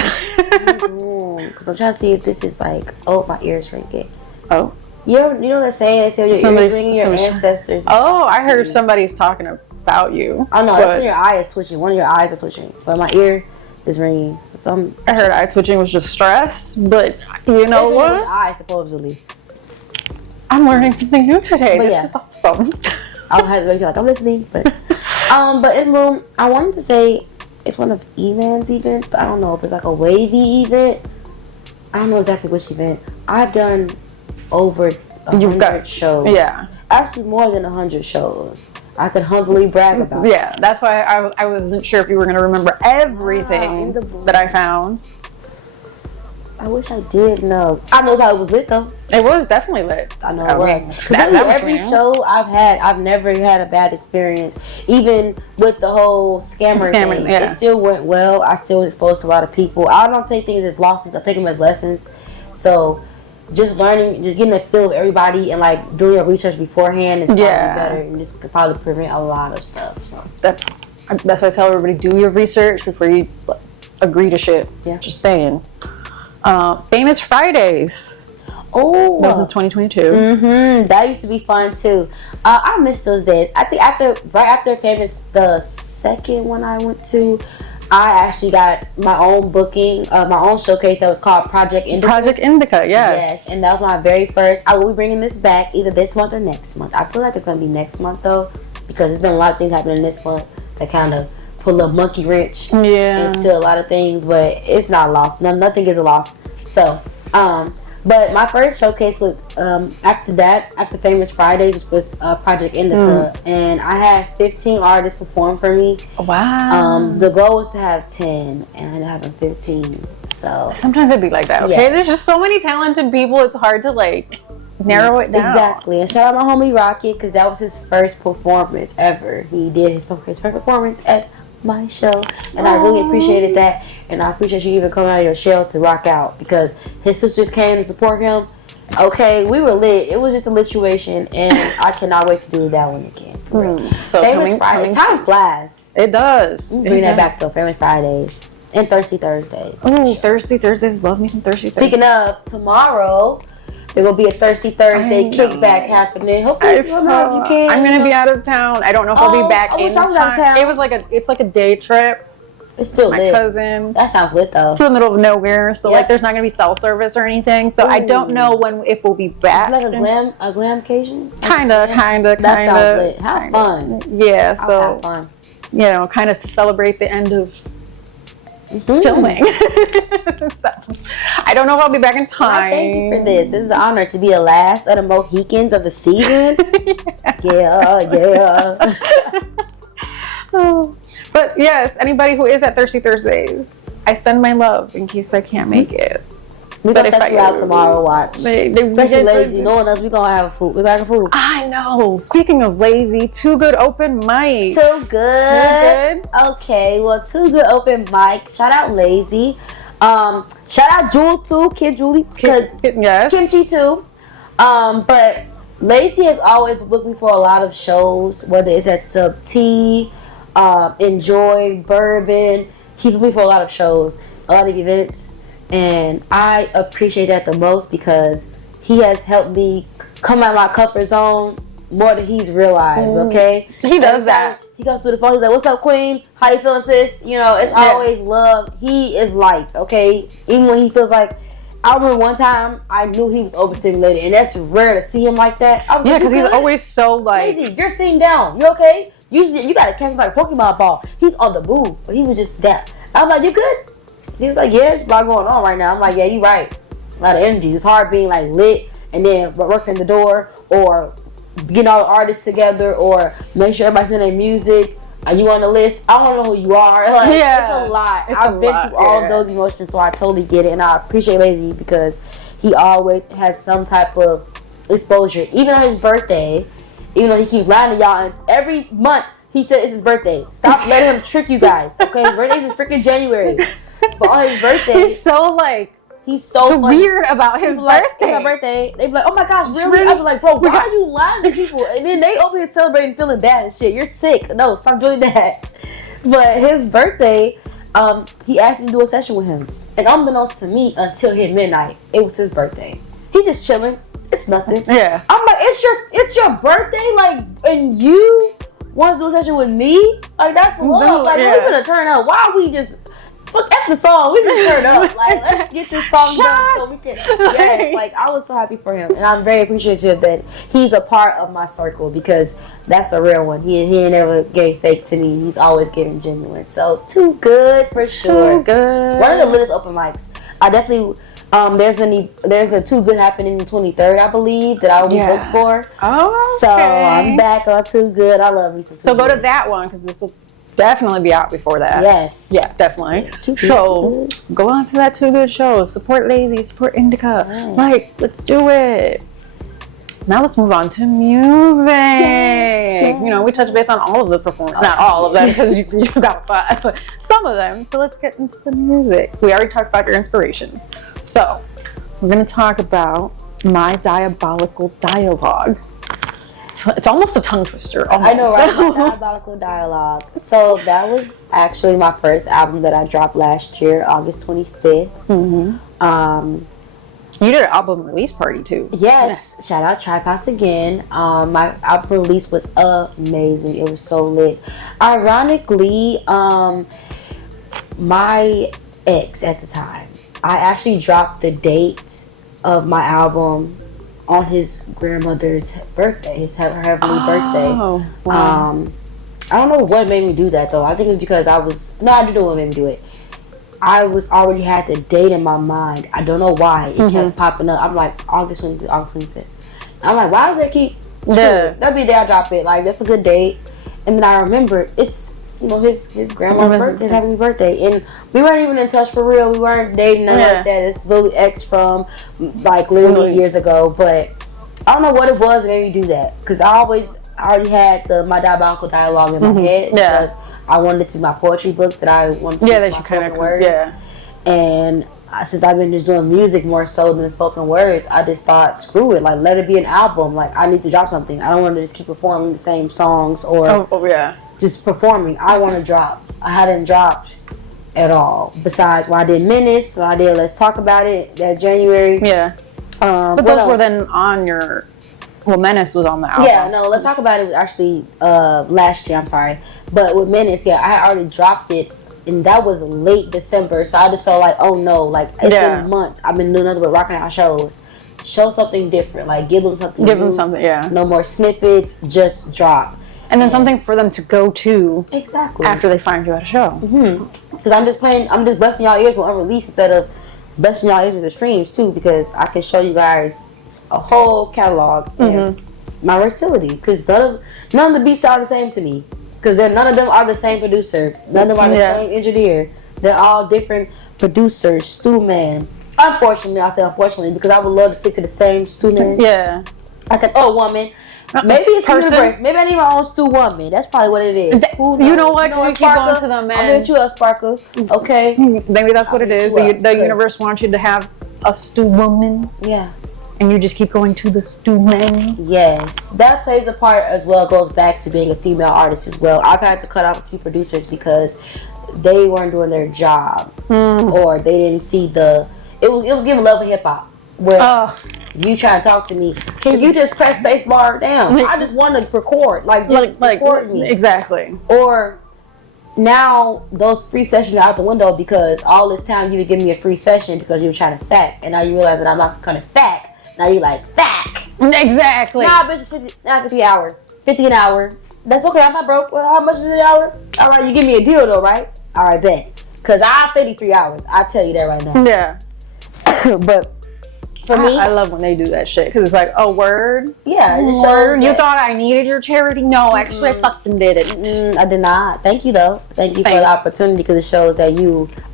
Because I'm trying to see if this is like, oh, my ears ringing. Oh. You know that saying? They say your ears ringing, your ancestors. Oh, I heard somebody's talking about you. Oh no, that's when your eye is twitching. One of your eyes is twitching, but my ear is ringing. So I heard eye twitching was just stress, but you know what? Eye supposedly. I'm learning something new today. But this is awesome. I'll have to make sure like I'm listening, but in Bloom, I wanted to say it's one of E-Man's events, but I don't know if it's like a wavy event. I don't know exactly which event. I've done over 100 shows. Yeah, actually more than 100 shows. I could humbly brag about. Yeah, that's why I wasn't sure if you were going to remember everything that I found. I wish I did know. I know that it was lit though. It was definitely lit. I know it was. Because every show I've had, I've never had a bad experience. Even with the whole scammer thing, it still went well. I still was exposed to a lot of people. I don't take things as losses. I take them as lessons. So just learning, just getting a feel of everybody and like doing your research beforehand is probably better, and this could probably prevent a lot of stuff. So that's why I tell everybody, do your research before you agree to shit. Yeah, just saying. Famous Fridays. Oh, that was in 2022. That used to be fun too. I miss those days. I think right after Famous, the second one I went to, I actually got my own booking, my own showcase that was called Project Indica. Project Indica, yes, and that was my very first. I will be bringing this back either this month or next month. I feel like it's gonna be next month though, because there's been a lot of things happening this month that kind of put a little monkey wrench into a lot of things, but it's not lost. Nothing is a loss. So, but my first showcase was after Famous Fridays was Project Indica, and I had 15 artists perform for me. Wow. The goal was to have 10, and I ended up having 15. So sometimes it'd be like that. Okay, there's just so many talented people. It's hard to like narrow it down. Exactly. And shout out my homie Rocket, because that was his first performance ever. He did his first performance at my show, and I really appreciated that, and I appreciate you even coming out of your shell to rock out, because His sisters came to support him. Okay, we were lit. It was just a lituation, and I cannot wait to do that one again. So Famous Fridays. Time flies. It does. Bring that back though. Famous Fridays and Thirsty Thursdays. Oh, Thirsty Thursdays. Love me some Thirsty Thursdays. Speaking of, tomorrow there will be a Thirsty Thursday kickback happening. Hopefully, you can. I'm gonna be out of town. I don't know if I'll be back in time. Out of town. It was it's like a day trip. It's still my lit. Cousin. That sounds lit though. It's in the middle of nowhere, so like there's not gonna be cell service or anything. So I don't know if we'll be back. It's like a glam occasion. Kinda. That sounds lit. Have fun. Yeah. So have fun. Kind of to celebrate the end of filming. So, I don't know if I'll be back in time. Thank you for this. This is an honor to be the last of the Mohicans of the season. Yeah. But yes, anybody who is at Thirsty Thursdays, I send my love in case I can't make it. We're gonna set you out tomorrow. Watch. Especially lazy. Knowing us, we're gonna have food. We're gonna have food. I know. Speaking of lazy, Too Good open mic. Too good. Okay. Well, Too Good open mic. Shout out Lazy. Shout out Jewel too, Kid Julie, because Kimchi too. But Lazy has always booked me for a lot of shows, whether it's at Sub T, Enjoy, Bourbon. He's booked me for a lot of shows, a lot of events. And I appreciate that the most because he has helped me come out of my comfort zone more than he's realized, okay? He does that. He comes to the phone, he's like, what's up, queen? How you feeling, sis? It's always love. He is light, okay? Even when he feels like, I remember one time, I knew he was overstimulated, and that's rare to see him like that. I was because he's always so like... Lazy, you're sitting down. You okay? You gotta catch him like a Pokemon ball. He's on the move, but he was just that. I was like, you good? He was like, yeah, there's a lot going on right now. I'm like, yeah, you right. A lot of energy. It's hard being like lit and then working the door or getting all the artists together or make sure everybody's in their music. Are you on the list? I don't know who you are. Like, it's a lot. I've been through all of those emotions, so I totally get it. And I appreciate Lazy because he always has some type of exposure. Even on his birthday, even though he keeps lying to y'all, and every month he said it's his birthday. Stop letting him trick you guys, okay? His birthday's in freaking January. But on his birthday, he's so weird about his birthday. It's my birthday. They be like, oh my gosh, really? I be like, bro, why are you lying to people? And then they over here celebrating, feeling bad and shit. You're sick. No, stop doing that. But his birthday, he asked me to do a session with him. And unbeknownst to me, until hit midnight, it was his birthday. He just chilling. It's nothing. Yeah. I'm like, it's your birthday, like, and you want to do a session with me? Like, that's love. Like, we're gonna turn up. Why are we just... Look at the song. We can turn up. Like, let's get this song done so we can. Yes, like I was so happy for him, and I'm very appreciative that he's a part of my circle because that's a real one. He ain't never gave fake to me. He's always giving genuine. So Too Good for sure. Too Good. One of the latest open mics. I definitely. There's a Too Good happening the 23rd, I believe, that I will be booked for. Oh. So I'm back on Too Good. I love me some. So go to that one because this will definitely be out before that. Yes. Yeah, definitely. So go on to that Too Good show. Support Lazy. Support Indica. Right. Like, let's do it. Now let's move on to music. Yes. We touch base on all of the performers. Not all of them because you got five, but some of them. So let's get into the music. We already talked about your inspirations. So we're going to talk about My Diabolical Dialogue. It's almost a tongue twister. Almost. I know, right? My Diabolical Dialogue. So that was actually my first album that I dropped last year, August 25th. Mm-hmm. You did an album release party too. Yes. Yeah. Shout out Tripods again. My album release was amazing. It was so lit. Ironically, my ex at the time, I actually dropped the date of my album on his grandmother's birthday, her heavenly birthday. Wow. I don't know what made me do that though. I think it's because I do know what made me do it. I already had the date in my mind. I don't know why. It kept popping up. I'm like, August 25th, August 25th. I'm like, why does it keep... Yeah. That'd be the day I drop it. Like, that's a good date. And then I remember, it's, his grandma's birthday, his heavenly birthday. And we weren't even in touch for real. We weren't dating, nothing like that. It's literally ex from, like, literally years ago. But I don't know what it was that made me do that. Because I already had My Diabolical Dialogue in my head. Because I wanted it to be my poetry book that I wanted to that you kind of words. Yeah. And since I've been just doing music more so than spoken words, I just thought, screw it, like let it be an album. Like I need to drop something. I don't want to just keep performing the same songs or just performing. I want to drop. I hadn't dropped at all. Besides when I did Menace, when I did Let's Talk About It that January. Yeah. But those were then on your. Well, Menace was on the album. Yeah, no, Let's Talk About It was actually last year. I'm sorry, but with Menace, I had already dropped it. And that was late December, so I just felt like, oh no, like it's been months. I've been doing nothing but rocking out shows. Show something different, like give them something. Give them something, yeah. No more snippets, just drop. And then something for them to go to. Exactly. After they find you at a show. Because I'm just busting y'all ears with unreleased instead of busting y'all ears with the streams too. Because I can show you guys a whole catalog and my versatility. Because none of the beats are the same to me. Because none of them are the same producer. None of them are the same engineer. They're all different producers. Stu Man. Unfortunately, I say unfortunately because I would love to stick to the same Stu Man. Yeah. Woman. Maybe it's person. Maybe I need my own Stu Woman. That's probably what it is. You know what? You keep going to them, man. I'm gonna you up, Sparkle. Okay. Maybe that's what it is. The universe wants you to have a Stu Woman. Yeah. And you just keep going to the Stu Man. Yes, that plays a part as well. Goes back to being a female artist as well. I've had to cut out a few producers because they weren't doing their job or they didn't see the. It was giving love and hip hop where you trying to talk to me. Can you just press space bar down? I just want to record, just record me exactly. Or now those free sessions are out the window because all this time you would give me a free session because you were trying to fact, and now you realize that I'm not kind of fact. Now you like, back. Exactly. Nah, bitch, it's 50 an hour. 50 an hour. That's okay, I'm not broke. Well, how much is it an hour? All right, you give me a deal though, right? All right, bet. Because I'll say these 3 hours. I'll tell you that right now. Yeah. But for me, I love when they do that shit. Because it's like, oh, word? Yeah. It just word? You thought I needed your charity? No, actually, I fucking did it. I did not. Thank you, though. Thank you for the opportunity because it shows that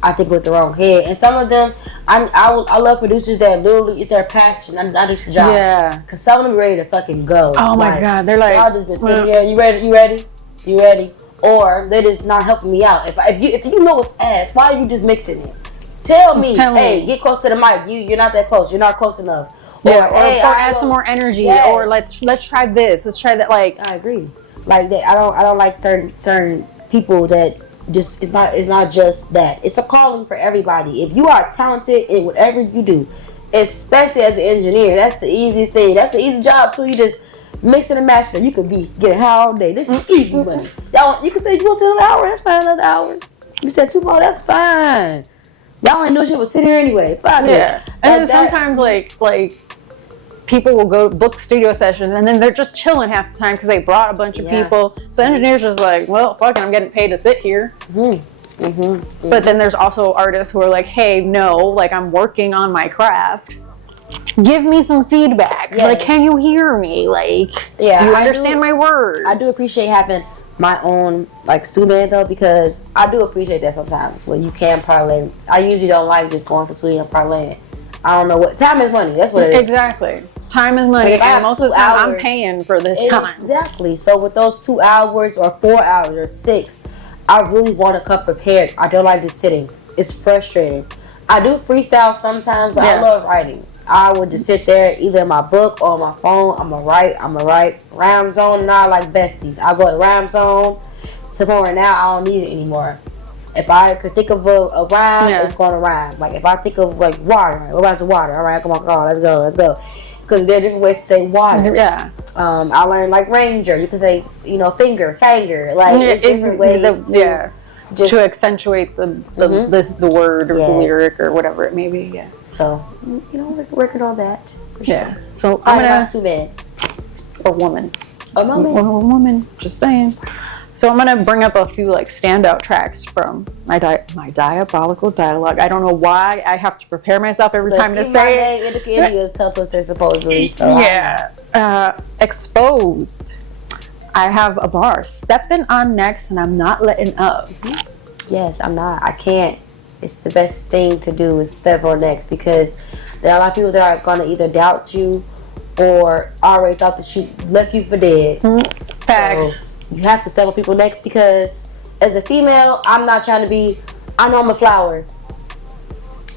I think, with the wrong head. And some of them, I love producers that literally it's their passion, not just a job. Yeah. Because some of them are ready to fucking go. Oh, my God. They're like, y'all just been sitting here. You ready? Or they're just not helping me out. If you know it's ass, why are you just mixing it? Tell me, hey, get close to the mic. You're not that close. You're not close enough. Yeah, or add some more energy. Yes. Or let's try this. Let's try that. Like I agree. Like that. I don't like certain people that just it's not just that. It's a calling for everybody. If you are talented in whatever you do, especially as an engineer, that's the easiest thing. That's the easy job too. You just mix and match it. You could be getting high all day. This is easy money. You can say you want to another hour. That's fine. Another hour. You said 2 more. That's fine. Y'all ain't no shit but sit here anyway. Fuck yeah. And then sometimes like people will go book studio sessions and then they're just chilling half the time because they brought a bunch of people. So engineers just like, well, fucking, I'm getting paid to sit here. But then there's also artists who are like, hey, no, like I'm working on my craft. Give me some feedback. Yes. Like, can you hear me? Like, do you understand my words? I do appreciate having my own student though, because I do appreciate that sometimes when you can parlay. I usually don't like just going to studio and parlaying. I don't know what time is money. That's what it is. Exactly. Time is money, and most of the time I'm paying for this time. Exactly. So with those 2 hours or 4 hours or 6, I really want to come prepared. I don't like just sitting. It's frustrating. I do freestyle sometimes, but I love writing. I would just sit there either in my book or on my phone. I'm going to write. Rhyme zone and I like besties. I go to rhyme zone. To the point where now I don't need it anymore. If I could think of a rhyme, it's going to rhyme. Like if I think of like water, what about the water? All right, come on, let's go. Because there are different ways to say water. Yeah. I learned like ranger. You can say, finger. Like there's different ways to accentuate the word or the lyric or whatever it may be. Yeah. So we're working on that. For sure. So I'm gonna a woman. A woman. Just saying. So I'm gonna bring up a few standout tracks from my diabolical dialogue. I don't know why I have to prepare myself every time to say it. Indica India is tongue twister supposedly. So Exposed. I have a bar. Stepping on next, and I'm not letting up. Yes, I'm not. I can't. It's the best thing to do is step on next because there are a lot of people that are gonna either doubt you or already thought that you left you for dead. Facts. So you have to step on people next because as a female, I'm not trying to be. I know I'm a flower.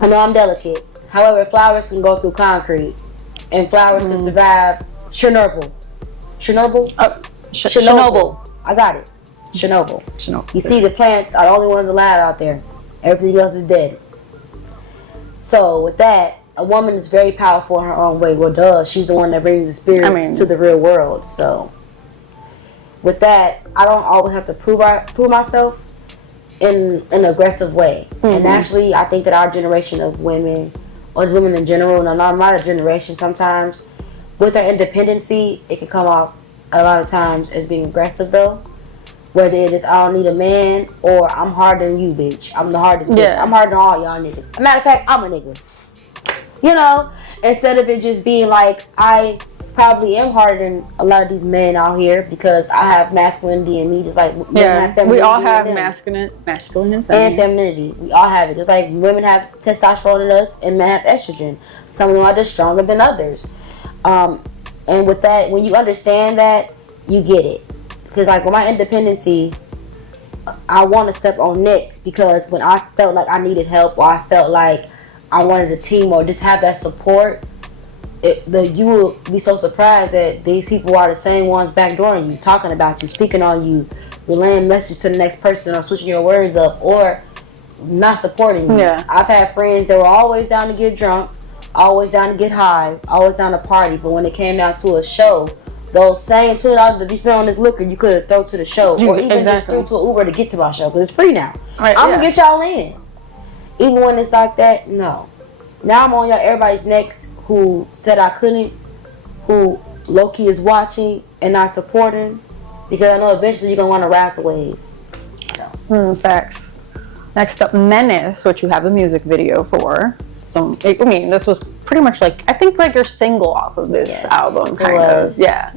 I know I'm delicate. However, flowers can go through concrete, and flowers can survive Chernobyl. Chernobyl? Chernobyl. I got it. Chernobyl. Chernobyl. You see, the plants are the only ones alive out there. Everything else is dead. So with that, a woman is very powerful in her own way. Well, duh, she's the one that brings the spirits to the real world. So with that, I don't always have to prove myself in an aggressive way. And actually, I think that our generation of women, or just women in general, and not a generation, sometimes with our independency, it can come off a lot of times as being aggressive though. Whether it is I don't need a man or I'm harder than you, bitch. I'm the hardest bitch. I'm harder than all y'all niggas. Matter of fact, I'm a nigga. You know, instead of it just being like, I probably am harder than a lot of these men out here because I have masculinity in me, just like we all have masculine and femininity. We all have it. Just like women have testosterone in us and men have estrogen. Some of them are just stronger than others. And with that, when you understand that, you get it. Because like with my independency, I want to step on next because when I felt like I needed help or I felt like I wanted a team or just have that support, you will be so surprised that these people are the same ones backdooring you, talking about you, speaking on you, relaying messages to the next person or switching your words up or not supporting you. Yeah. I've had friends that were always down to get drunk, always down to get high, always down to party, but when it came down to a show, those same $2 that you spent on this liquor, you could have thrown to the show, or even just threw to an Uber to get to my show, because it's free now. Right, I'm gonna get y'all in. Even when it's like that, no. Now I'm on y'all everybody's necks who said I couldn't, who low-key is watching and not supporting, because I know eventually you're gonna want to ride the wave. So. Facts. Next up, Menace, which you have a music video for. So, I mean, this was pretty much like, I think like your single off of this album, kind of. Yeah.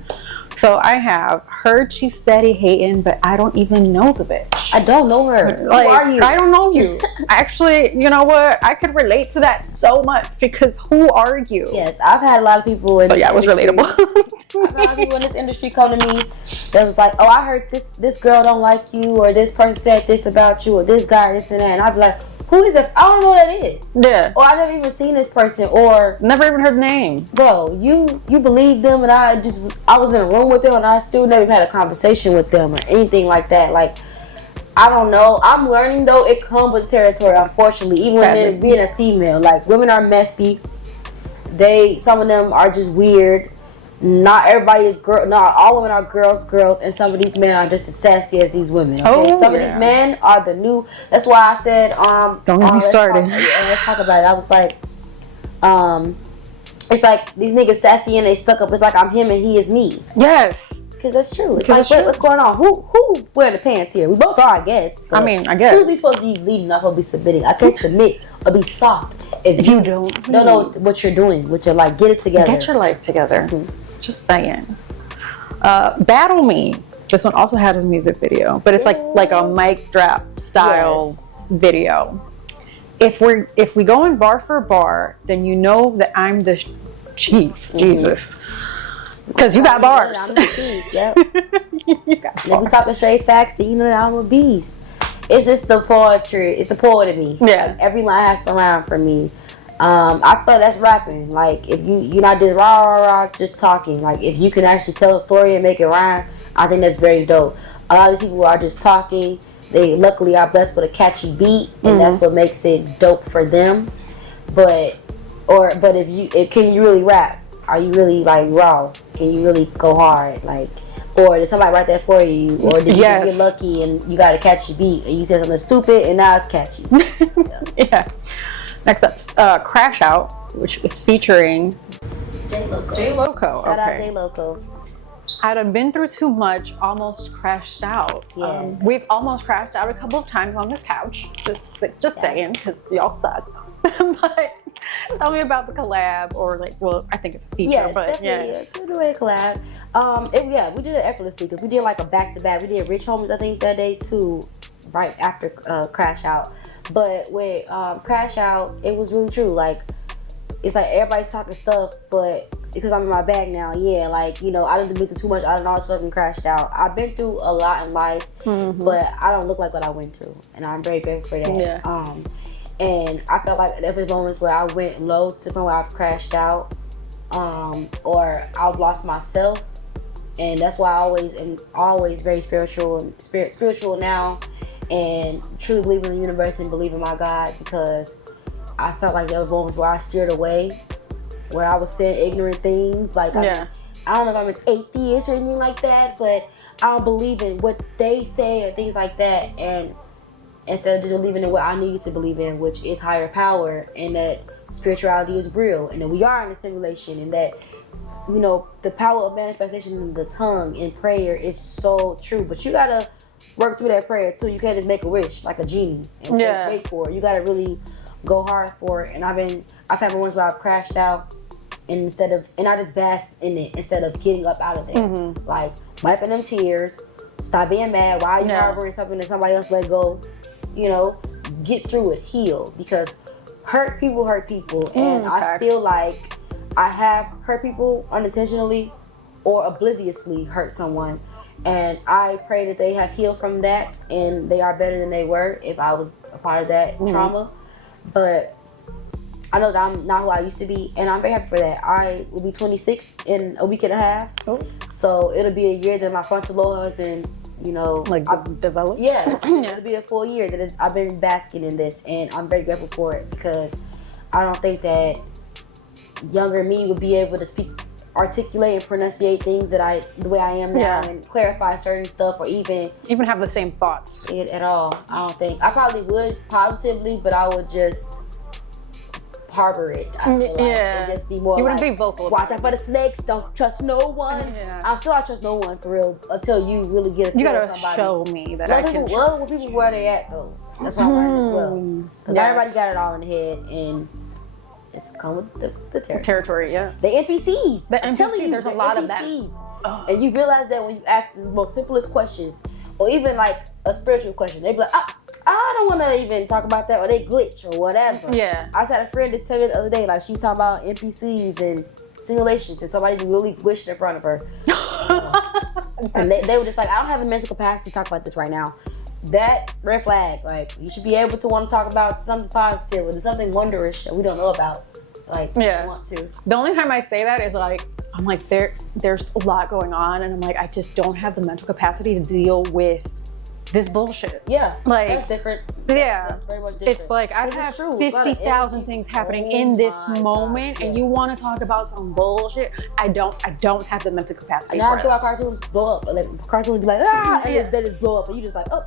So I have heard she steady hating, but I don't even know the bitch. I don't know her. Like, who are you? I don't know you. Actually, you know what? I could relate to that so much because who are you? Yes, I've had a lot of people in it was relatable. I've had a lot of people in this industry come to me that was like, oh, I heard this girl don't like you, or this person said this about you, or this guy, this and that. And I'd be like, who is that? I don't know who that is. Yeah. Or I never even seen this person, or never even heard the name. Bro, you believe them, and I was in a room with them, and I still never had a conversation with them or anything like that. Like, I don't know. I'm learning though. It comes with territory, unfortunately. Even when being a female, like women are messy. Some of them are just weird. Not everybody is girl. Not all women are girls, and some of these men are just as sassy as these women. Okay? Some of these men are the new. That's why I said, don't get me started. Let's talk about it. I was like, it's like these niggas sassy and they stuck up. It's like I'm him and he is me. Yes, because that's true. It's like what's going on? Who wearing the pants here? We both are, I guess. I mean, I guess. Who's these supposed to be leading? Not supposed to be submitting. I can't submit or be soft if you don't know what you're doing. What you're like, get it together. Get your life together. Mm-hmm. Just saying. Battle Me. This one also had his music video, but it's like a mic drop style video. If we go in bar for bar, then you know that I'm the chief. Jesus, because you got bars. I'm the chief. Yep. You got bars. If we talking straight facts, you know that I'm a beast. It's just the poetry. It's the poet in me. Yeah. Like, every line has to rhyme for me. I feel that's rapping. Like, if you're not just rah, just talking. Like, if you can actually tell a story and make it rhyme, I think that's very dope. A lot of people are just talking. They luckily are blessed with a catchy beat, and that's what makes it dope for them. But can you really rap? Are you really like raw? Can you really go hard? Like, or did somebody write that for you? Or did you just get lucky and you got a catchy beat and you said something stupid and now it's catchy? So. Yeah. Next up, Crash Out, which is featuring J Loco. Shout out J Loco. I'd have been through too much, almost crashed out. Yes. We've almost crashed out a couple of times on this couch. Just saying, because y'all suck. But tell me about the collab, or like, well, I think it's a feature. Yes, but definitely. It's a good way to collab. We did it effortlessly because we did like a back-to-back. We did Rich Homies, I think, that day too, right after Crash Out. But with Crash Out, it was really true. Like, it's like everybody's talking stuff, but because I'm in my bag now, like, you know, I didn't been through too much. I didn't always fucking crashed out. I've been through a lot in life, but I don't look like what I went through, and I'm very grateful for that. Yeah. And I felt like there was moments where I went low to the point where I've crashed out, or I've lost myself. And that's why I always very spiritual now, and truly believe in the universe and believe in my God, because I felt like there were moments where I steered away, where I was saying ignorant things. Like, I don't know if I'm an atheist or anything like that, but I don't believe in what they say or things like that. And instead of just believing in what I need to believe in, which is higher power, and that spirituality is real, and that we are in a simulation, and that, you know, the power of manifestation in the tongue and prayer is so true. But you gotta work through that prayer too. You can't just make a wish like a genie and wait for it. You gotta really go hard for it. And I've had moments where I've crashed out, and I just basked in it instead of getting up out of it. Mm-hmm. Like, wiping them tears, stop being mad. Why are you harboring something that somebody else let go? You know, get through it, heal, because hurt people, and I feel like I have hurt people unintentionally or obliviously hurt someone, and I pray that they have healed from that and they are better than they were if I was a part of that trauma. But I know that I'm not who I used to be, and I'm very happy for that. I will be 26 in a week and a half, so it'll be a year that my frontal lobe has been, you know, developed. Yes, it'll be a full year that I've been basking in this, and I'm very grateful for it, because I don't think that younger me would be able to speak, articulate, and pronunciate things the way I am now, and clarify certain stuff, or even have the same thoughts at all. I don't think I probably would positively, but I would just harbor it. I feel like, and just be more. You wouldn't be vocal. Watch out for the snakes. Don't trust no one. I still don't trust no one for real until you really get. You gotta somebody. show me that I can trust. Love people where they at though. That's what I learned as well. Because everybody got it all in the head, and it's come with the territory. The NPCs. I'm telling you, there's a lot of that. And you realize that when you ask the most simplest questions, or even like a spiritual question, they be like, I don't want to even talk about that, or they glitch or whatever. I just had a friend just tell me the other day, like, she was talking about NPCs and simulations, and somebody really wished in front of her. And they were just like, I don't have the mental capacity to talk about this right now. That red flag. Like, you should be able to want to talk about something positive and something wondrous that we don't know about. Like, you want to. The only time I say that is like, I'm like, there's a lot going on, and I'm like, I just don't have the mental capacity to deal with this bullshit. Like, that's different. That's very much different. It's like, I have 50,000 things happening in this moment, and you want to talk about some bullshit. I don't have the mental capacity. And I feel like cartoons blow up. Like, cartoons be like, and they just blow up, and you just like, oh.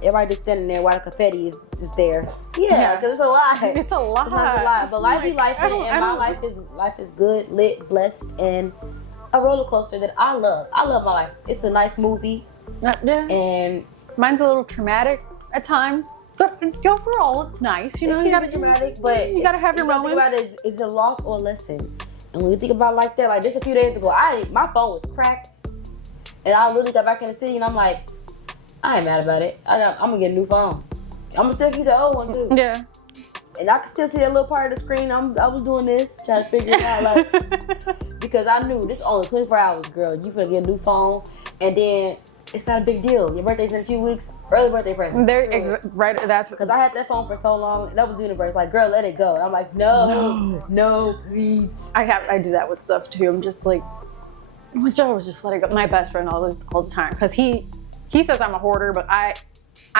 Everybody just standing there while the confetti is just there. Because it's a lot. It's a lot. But life be life, and my life is good, lit, blessed, and a roller coaster that I love. I love my life. It's a nice movie. And mine's a little traumatic at times, but overall it's nice. You know, you gotta dramatic, but you gotta have your moments. About it is a loss or a lesson. And when you think about it like that, like just a few days ago, my phone was cracked, and I literally got back in the city, and I'm like, I ain't mad about it. I'm gonna get a new phone. I'm gonna still keep the old one too. And I can still see that little part of the screen. I was doing this, trying to figure it out, like, because I knew this is only 24 hours, girl. You gonna get a new phone, and then it's not a big deal. Your birthday's in a few weeks. Early birthday present. Right. That's because I had that phone for so long. That was the universe. Like, girl, let it go. And I'm like, no, please. I do that with stuff too. I'm just like, Joe was just letting go. My best friend all the time, because he says I'm a hoarder, but I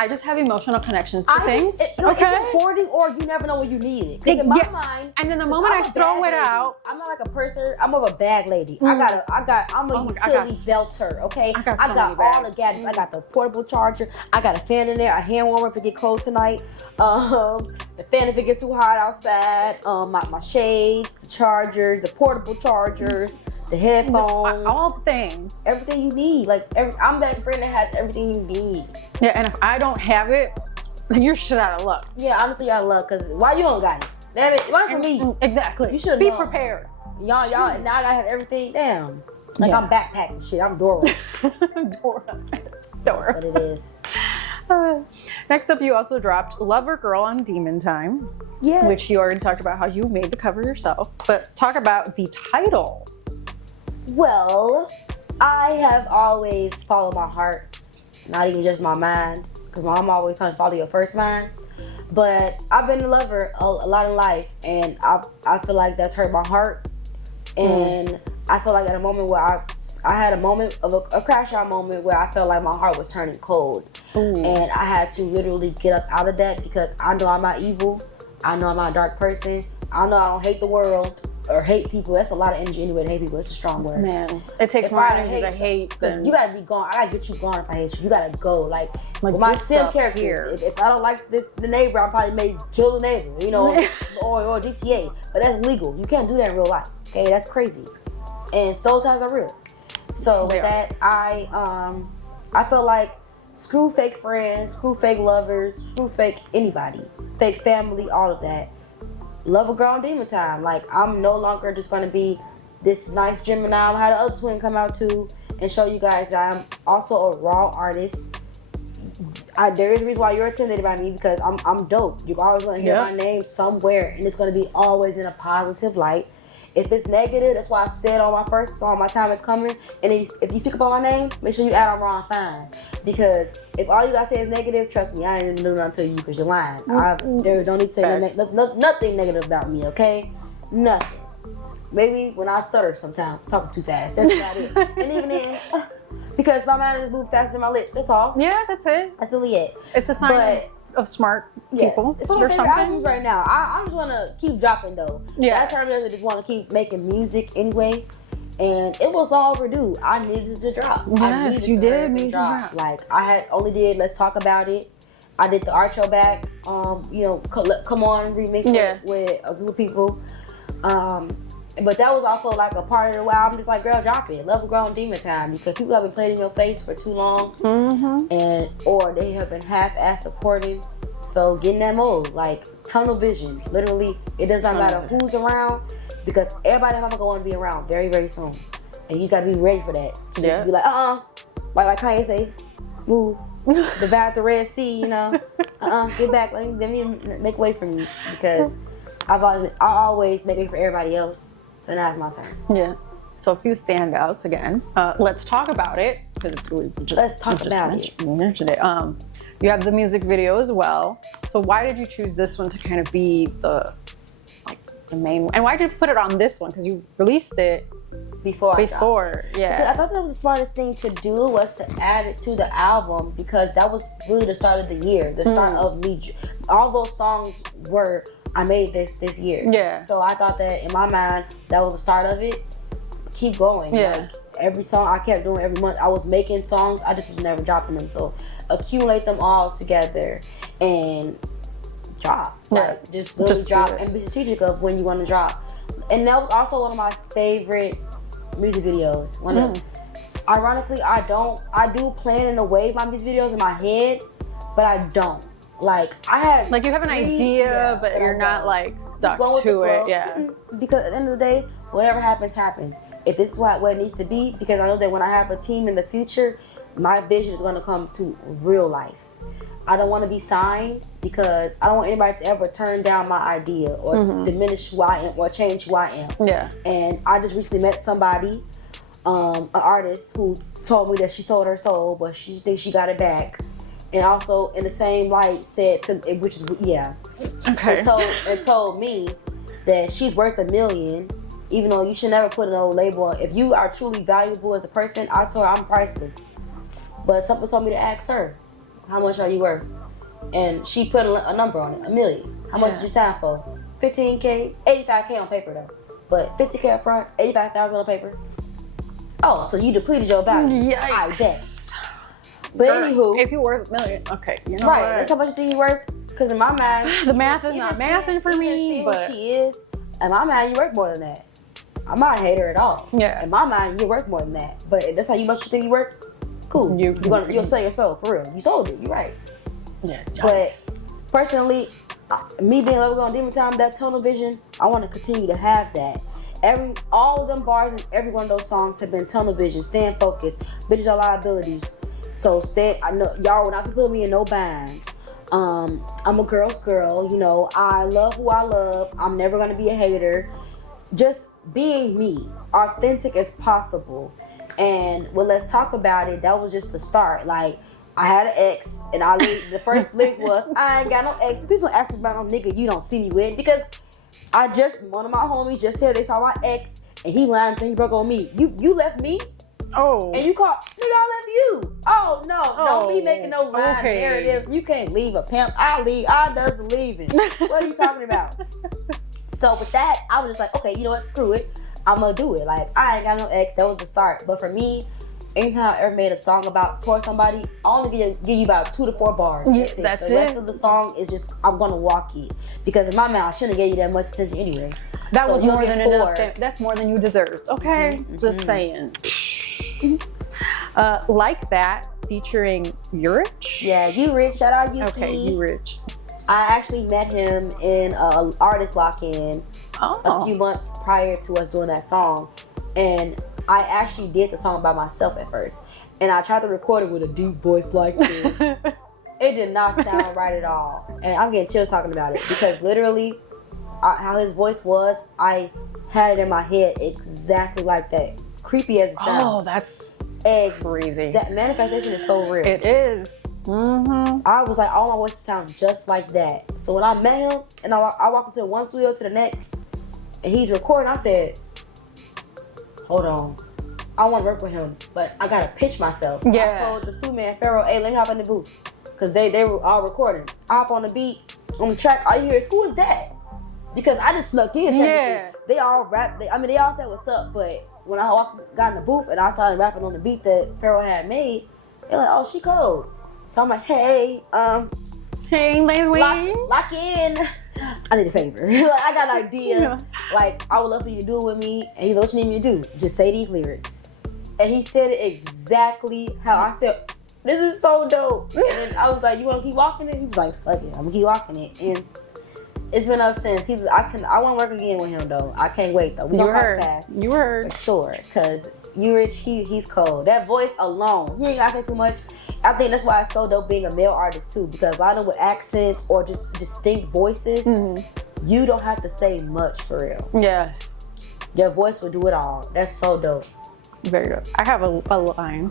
just have emotional connections to things. It's hoarding, or you never know when you need it. In my mind, and then the moment I throw it out, I'm not like a purser. I'm more of a bag lady. I'm a utility belter. Okay, I got all the gadgets. I got the portable charger. I got a fan in there, a hand warmer if it get cold tonight. The fan if it gets too hot outside. My shades, the chargers, the portable chargers. The headphones, all things, everything you need. Like, I'm that friend that has everything you need. Yeah, and if I don't have it, then you're shit out of luck. Yeah, honestly, you're out of luck, because why you don't got it? Damn it, why for me? Exactly. You should be prepared. Y'all, and now I gotta have everything. Damn. Like, I'm backpacking shit. I'm Dora. Dora. That's what it is. Next up, you also dropped Lover Girl on Demon Time. Yes. Which you already talked about how you made the cover yourself. But talk about the title. Well, I have always followed my heart, not even just my mind, because my mom always told me follow your first mind. But I've been a lover a lot in life, and I feel like that's hurt my heart. And I feel like at a moment where I had a moment of a crash out moment where I felt like my heart was turning cold. And I had to literally get up out of that because I know I'm not evil. I know I'm not a dark person. I know I don't hate the world or hate people. That's a lot of energy anyway to hate people. It's a strong word. Man, it takes more energy to hate than... You gotta be gone. I gotta get you gone if I hate you. You gotta go. Like with my sim characters, if I don't like the neighbor, I probably may kill the neighbor, you know, or GTA. But that's legal. You can't do that in real life. Okay, that's crazy. And soul ties are real. So with that, I feel like screw fake friends, screw fake lovers, screw fake anybody, fake family, all of that. Love a girl in demon time. Like, I'm no longer just gonna be this nice Gemini. I had the other twin come out too and show you guys that I'm also a raw artist. There is a reason why you're intimidated by me, because I'm dope. You're always gonna hear my name somewhere, and it's gonna be always in a positive light. If it's negative, that's why I said on my first song, My Time Is Coming. And if you speak about my name, make sure you add on wrong fine. Because if all you gotta say is negative, trust me, I ain't even do nothing to you because you're lying. There don't need to say nothing negative about me, okay? Nothing. Maybe when I stutter sometimes, talking too fast. That's about it. And even then, because my mind is moving faster than my lips. That's all. Yeah, that's it. That's really it. It's a sign of smart people. It's one of my favorite albums right now. I just want to keep dropping though. Yeah. Last time I just want to keep making music anyway. And it was all overdue. I needed to drop. Yes, you did need to drop. Like, I only did Let's Talk About It. I did the Art Show Back. You know, Come On remix with a group of people. But that was also like a part of the wow. I'm just like, girl, drop it. Love a Girl in Demon Time, because people have been playing in your face for too long, or they have been half-ass supporting. So get in that mode, like tunnel vision. Literally, it does not matter who's around, because everybody's not gonna want to be around very, very soon, and you gotta be ready for that. So you be like, like Kanye say, move, divide the Red Sea, you know, get back, let me make way for me, because I always make way for everybody else. So now it's my turn. Yeah. So a few standouts again. Let's talk about it, because let's talk about it. Mentioned it. You have the music video as well. So why did you choose this one to kind of be the main one? And why did you put it on this one? Because you released it before. Yeah. Because I thought that was the smartest thing to do, was to add it to the album, because that was really the start of the year, the start of me. All those songs were, I made this year. Yeah. So I thought that in my mind, that was the start of it. Keep going. Yeah. Like, every song I kept doing every month. I was making songs. I just was never dropping them. So accumulate them all together and drop. Like, just literally drop and be strategic of when you want to drop. And that was also one of my favorite music videos. Ironically, I do plan in a way my music videos in my head, but I don't. Like, I had you have an idea, but you're not like stuck to it. Yeah. Because at the end of the day, whatever happens, happens. If this is what it needs to be, because I know that when I have a team in the future, my vision is going to come to real life. I don't want to be signed, because I don't want anybody to ever turn down my idea or diminish who I am or change who I am. Yeah. And I just recently met somebody, an artist, who told me that she sold her soul, but she thinks she got it back. And also in the same light said to, which is okay, and told me that she's worth $1 million, even though you should never put an old label on. If you are truly valuable as a person, I told her I'm priceless. But something told me to ask her, how much are you worth? And she put a number on it, $1 million. How much did you sign for? $15K, $85K on paper though, but $50K up front, $85,000 on paper. Oh, so you depleted your value. Yikes. I bet. But anywho, if you're worth $1 million, okay, you know right? That's how much you think you're worth. Because in my mind, the math is not mathing for me. But she is. In my mind, you worth more than that. I'm not a hater at all. Yeah. In my mind, you're worth more than that. But if that's how much you think you worth, cool. You'll sell your soul for real. You sold it. You're right. Yeah. But personally, me being Love a Girl in Demon Time, that tunnel vision, I want to continue to have that. All of them bars and every one of those songs have been tunnel vision. Stand focused. Bitches are liabilities. So I know y'all will not put me in no binds. I'm a girl's girl, you know. I love who I love. I'm never gonna be a hater. Just being me, authentic as possible. And well, let's talk about it. That was just the start. Like, I had an ex, and the first lyric was, I ain't got no ex. Please don't ask me about no nigga you don't see me with, because one of my homies just said they saw my ex, and he lying and he broke on me. You left me? Oh. And you called, nigga, I left you. Oh, no. Don't be making no lying narrative. You can't leave a pimp. I leave. I does the leaving. What are you talking about? So with that, I was just like, okay, you know what? Screw it. I'm going to do it. Like, I ain't got no ex. That was the start. But for me, anytime I ever made a song towards somebody, I only give you about 2 to 4 bars. That's it. The rest of the song is just, I'm going to walk it. Because in my mind, I shouldn't have gave you that much attention anyway. That was more than enough. That's more than you deserved. Okay? Just saying. Like That, featuring Urich. Yeah, Urich. Shout out Yuki. Okay, Urich. I actually met him in an artist lock-in a few months prior to us doing that song. And I actually did the song by myself at first. And I tried to record it with a deep voice like this. It did not sound right at all. And I'm getting chills talking about it. Because literally, how his voice was, I had it in my head exactly like that. Creepy as it sounds. Oh, that's crazy. Manifestation is so real. It is. I was like, all my voices sound just like that. So when I met him, and I walked into one studio to the next, and he's recording, I said, hold on, I want to work with him, but I gotta pitch myself. So I told the studio man, Pharaoh, hey, let me hop in the booth. Because they were all recording. I hop on the beat, on the track, all you hear is, who is that? Because I just snuck in. They all rap, they all said what's up, but when I got in the booth and I started rapping on the beat that Pharaoh had made, they're like, oh, she cold. So I'm like, hey, hey, lady, lock in. I need a favor. Like, I got an idea. Like, I would love for you to do it with me. And he's like, what you need me to do? Just say these lyrics. And he said it exactly how I said, this is so dope. And then I was like, you want to keep walking it? He was like, fuck it, I'm going to keep walking it. And it's been up since. I want to work again with him, though. I can't wait, though. We gonna cross paths. You heard. For sure. Because Urich, he's cold. That voice alone, he ain't got to say too much. I think that's why it's so dope being a male artist too, because a lot of with accents or just distinct voices, you don't have to say much for real. Yeah. Your voice will do it all. That's so dope. Very dope. I have a line.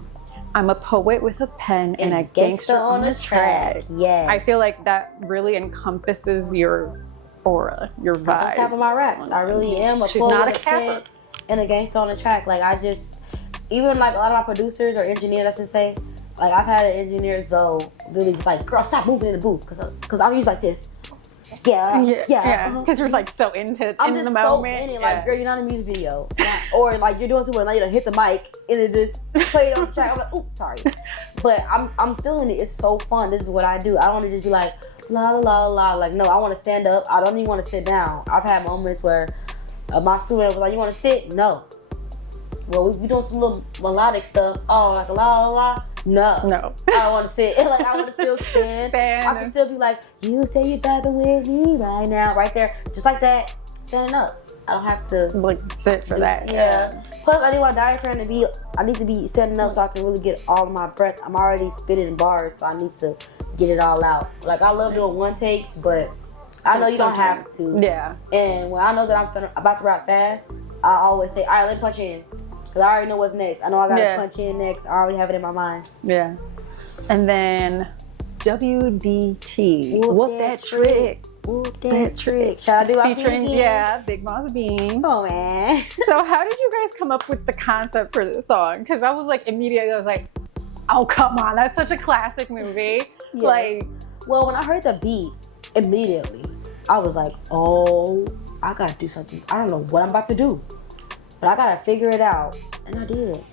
I'm a poet with a pen and a gangster on a track. Yeah. I feel like that really encompasses your aura, your vibe. I'm capping my raps. I really am a She's poet not with a capper. Pen and a gangster on a track. Like even like a lot of my producers or engineers, I should say, like I've had an engineer, Zoe, really was like, girl, stop moving in the booth, because I'm usually like this. Yeah. Because you're like so into the moment. I'm just so in it. Like, girl, you're not in a music video, or like you're doing too much. Now you done hit the mic and it just played on the track. I'm like, oops, sorry, but I'm feeling it. It's so fun. This is what I do. I don't want to just be like la la la. Like, no, I want to stand up. I don't even want to sit down. I've had moments where my student was like, you want to sit? No. Well, we doing some little melodic stuff. Oh, like a la la la. No. I don't want to sit. Like, I want to still stand. I can still be like, you say you're vibing with me right now, right there, just like that, standing up. I don't have to like sit for that. Yeah. Plus, I need my diaphragm to be. I need to be standing up so I can really get all of my breath. I'm already spitting bars, so I need to get it all out. Like, I love doing one takes, but I know you don't have to. Yeah. And when I know that I'm about to rap fast, I always say, all right, let me punch in. Because I already know what's next. I know I got to punch in next. I already have it in my mind. Yeah. And then WDT. Whoop that trick. Whoop that trick. Shout out to featuring, Big Mama Bean. Oh, man. So how did you guys come up with the concept for this song? Because I was like, immediately, I was like, oh, come on. That's such a classic movie. Yes. Like, well, when I heard the beat, immediately, I was like, oh, I got to do something. I don't know what I'm about to do, but I got to figure it out. And I did.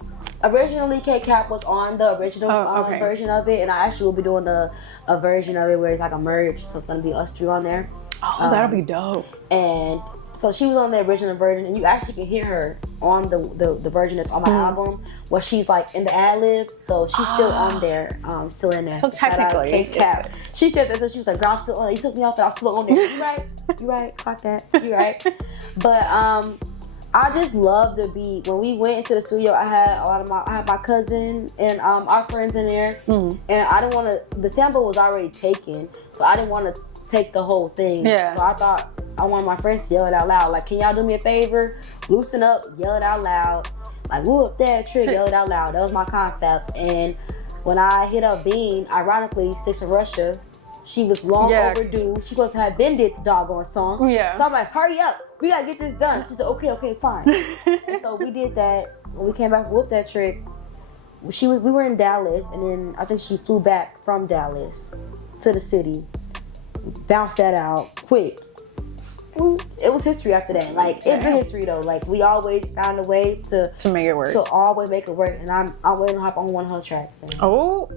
Originally, K-Cap was on the original version of it, and I actually will be doing a version of it where it's like a merge, so it's going to be us three on there. Oh, that'll be dope. And so she was on the original version, and you actually can hear her on the version that's on my album, where she's like in the ad-libs, so she's still on there, still in there. So technically, K-Cap. She said that, so she was like, girl, I'm still on it. You took me off, but I'm still on there. You right, fuck that, you right. But, I just love the beat. When we went into the studio, I had my cousin and our friends in there, and I didn't want to. The sample was already taken, so I didn't want to take the whole thing. Yeah. So I thought I wanted my friends to yell it out loud. Like, can y'all do me a favor? Loosen up, yell it out loud. Like, whoop that trick, yell it out loud. That was my concept, and when I hit up Bean, ironically, Sticks in Russia, she was long overdue. She supposed to have been did the doggone song. Yeah. So I'm like, hurry up, we gotta get this done. She said, okay, fine. And so we did that. When we came back, whooped that trick. We were in Dallas, and then I think she flew back from Dallas to the city. Bounced that out quick. It was history after that. Like, it's been history though. Like, we always found a way to make it work. To always make it work. And I'm waiting to hop on one of her tracks. And oh,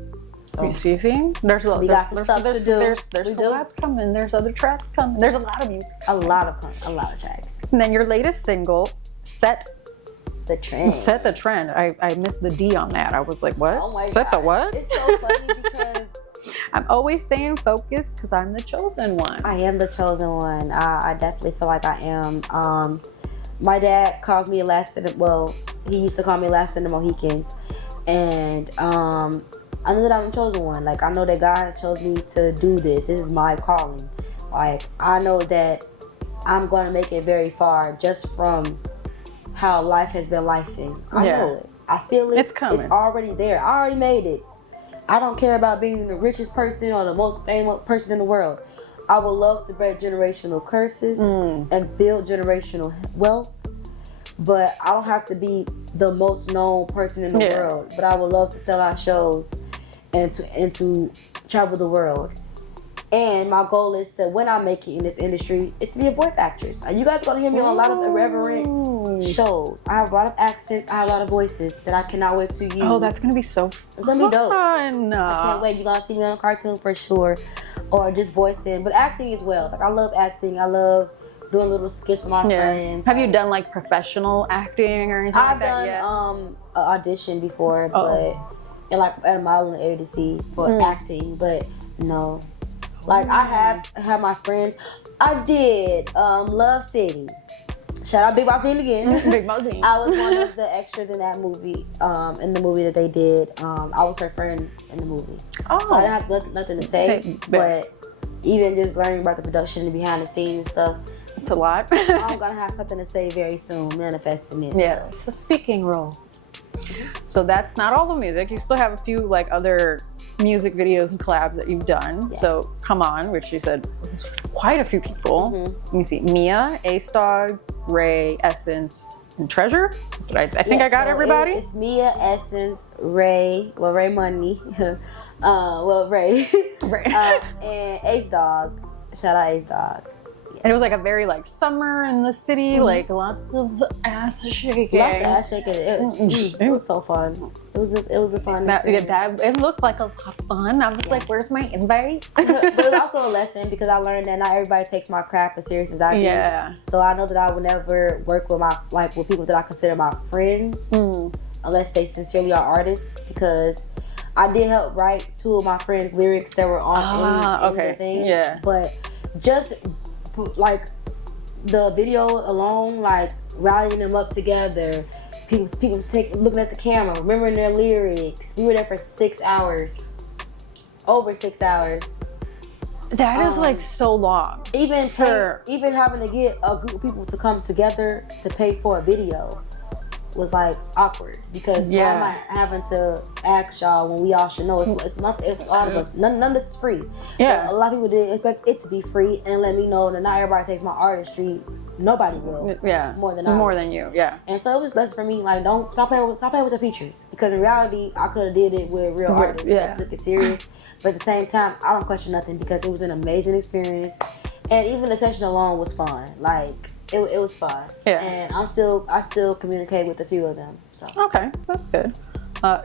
so you see, there's a lot. We got some stuff to do. There's collabs coming. There's other tracks coming. There's a lot of music. A lot of tracks. And then your latest single, Set the Trend. Set the Trend. I missed the D on that. I was like, what? Oh my Set God. the what? It's so funny because I'm always staying focused because I'm the chosen one. I am the chosen one. I definitely feel like I am. My dad calls me he used to call me Last of the Mohicans. And I know that I'm the chosen one. Like, I know that God chose me to do this. This is my calling. Like, I know that I'm going to make it very far just from how life has been lifing. I know it. I feel it. It's coming. It's already there. I already made it. I don't care about being the richest person or the most famous person in the world. I would love to break generational curses and build generational wealth. But I don't have to be the most known person in the world. But I would love to sell out shows and to travel the world. And my goal is to, when I make it in this industry, is to be a voice actress. You guys are going to hear me on a lot of irreverent shows. I have a lot of accents. I have a lot of voices that I cannot wait to use. Oh, that's going to be so fun. It's going to be dope. I can't wait. You're going to see me on a cartoon for sure. Or just voicing. But acting as well. Like, I love acting. I love doing little skits with my friends. Have you done like professional acting or anything like that yet? I've done an audition before, but and like at a modeling agency for acting, but no. Like, I have my friends. I did Love City. Shout out Big Bob Dean again. Big Bob Dean. I was one of the extras in that movie. In the movie that they did, I was her friend in the movie. Oh. So I didn't have nothing to say. But even just learning about the production and behind the scenes and stuff, it's a lot. I'm gonna have something to say very soon, manifesting it. Yeah, it's a speaking role. So that's not all the music. You still have a few like other music videos and collabs that you've done. Yes. So Come On, which you said quite a few people. Let me see, Mia, Ace Dog, Ray, Essence, and Treasure. I think I got everybody. It's Mia, Essence, Ray, Ray Money, Ray, and Ace Dog. Shout out Ace Dog. And it was like a very like summer in the city, like lots of ass shaking. Lots of ass shaking. It was so fun. It was a fun experience. It looked like a lot of fun. I was like, where's my invite? But it was also a lesson because I learned that not everybody takes my craft as serious as I do. Yeah. So I know that I would never work with people that I consider my friends unless they sincerely are artists, because I did help write 2 of my friends' lyrics that were on in the thing. Yeah. But just like the video alone, like rallying them up together, people looking at the camera, remembering their lyrics. We were there for 6 hours, over 6 hours. That is like so long. Even having to get a group of people to come together to pay for a video was like awkward, because why am I having to ask y'all when we all should know it's nothing? It's all of us. None of this is free. Yeah, but a lot of people didn't expect it to be free, and let me know that not everybody takes my artistry. Nobody will. Yeah, more than you. Yeah, and so it was less for me. Like, don't stop playing with the features, because in reality, I could have did it with real artists that took it serious. But at the same time, I don't question nothing, because it was an amazing experience, and even the session alone was fun. Like, it was fun. Yeah. And I still communicate with a few of them. So okay, that's good.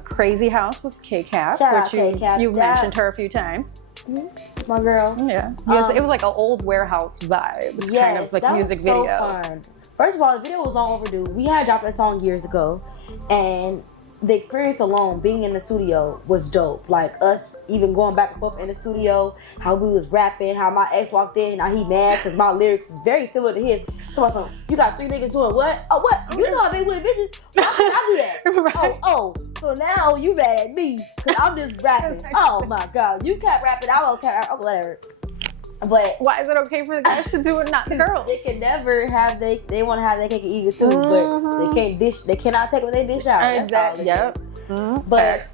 Crazy House with K-Cap, which you've mentioned her a few times. It's my girl. Yeah. It was like an old warehouse vibe. Yes, kind of like that music was so video. Fun. First of all, the video was long overdue. We had dropped that song years ago, and the experience alone, being in the studio, was dope. Like, us even going back and forth in the studio, how we was rapping, how my ex walked in, now he mad because my lyrics is very similar to his. So you got 3 niggas doing what? Oh, what? You know how big with bitches? Why can't I do that? Right. Oh, so now you mad at me because I'm just rapping. Oh my God, you kept rapping, I won't kept rapping, whatever. But why is it okay for the guys to do it, not the girls? They can never have they want to have their cake and eat it too, but they cannot take what they dish out. Exactly. Yep. But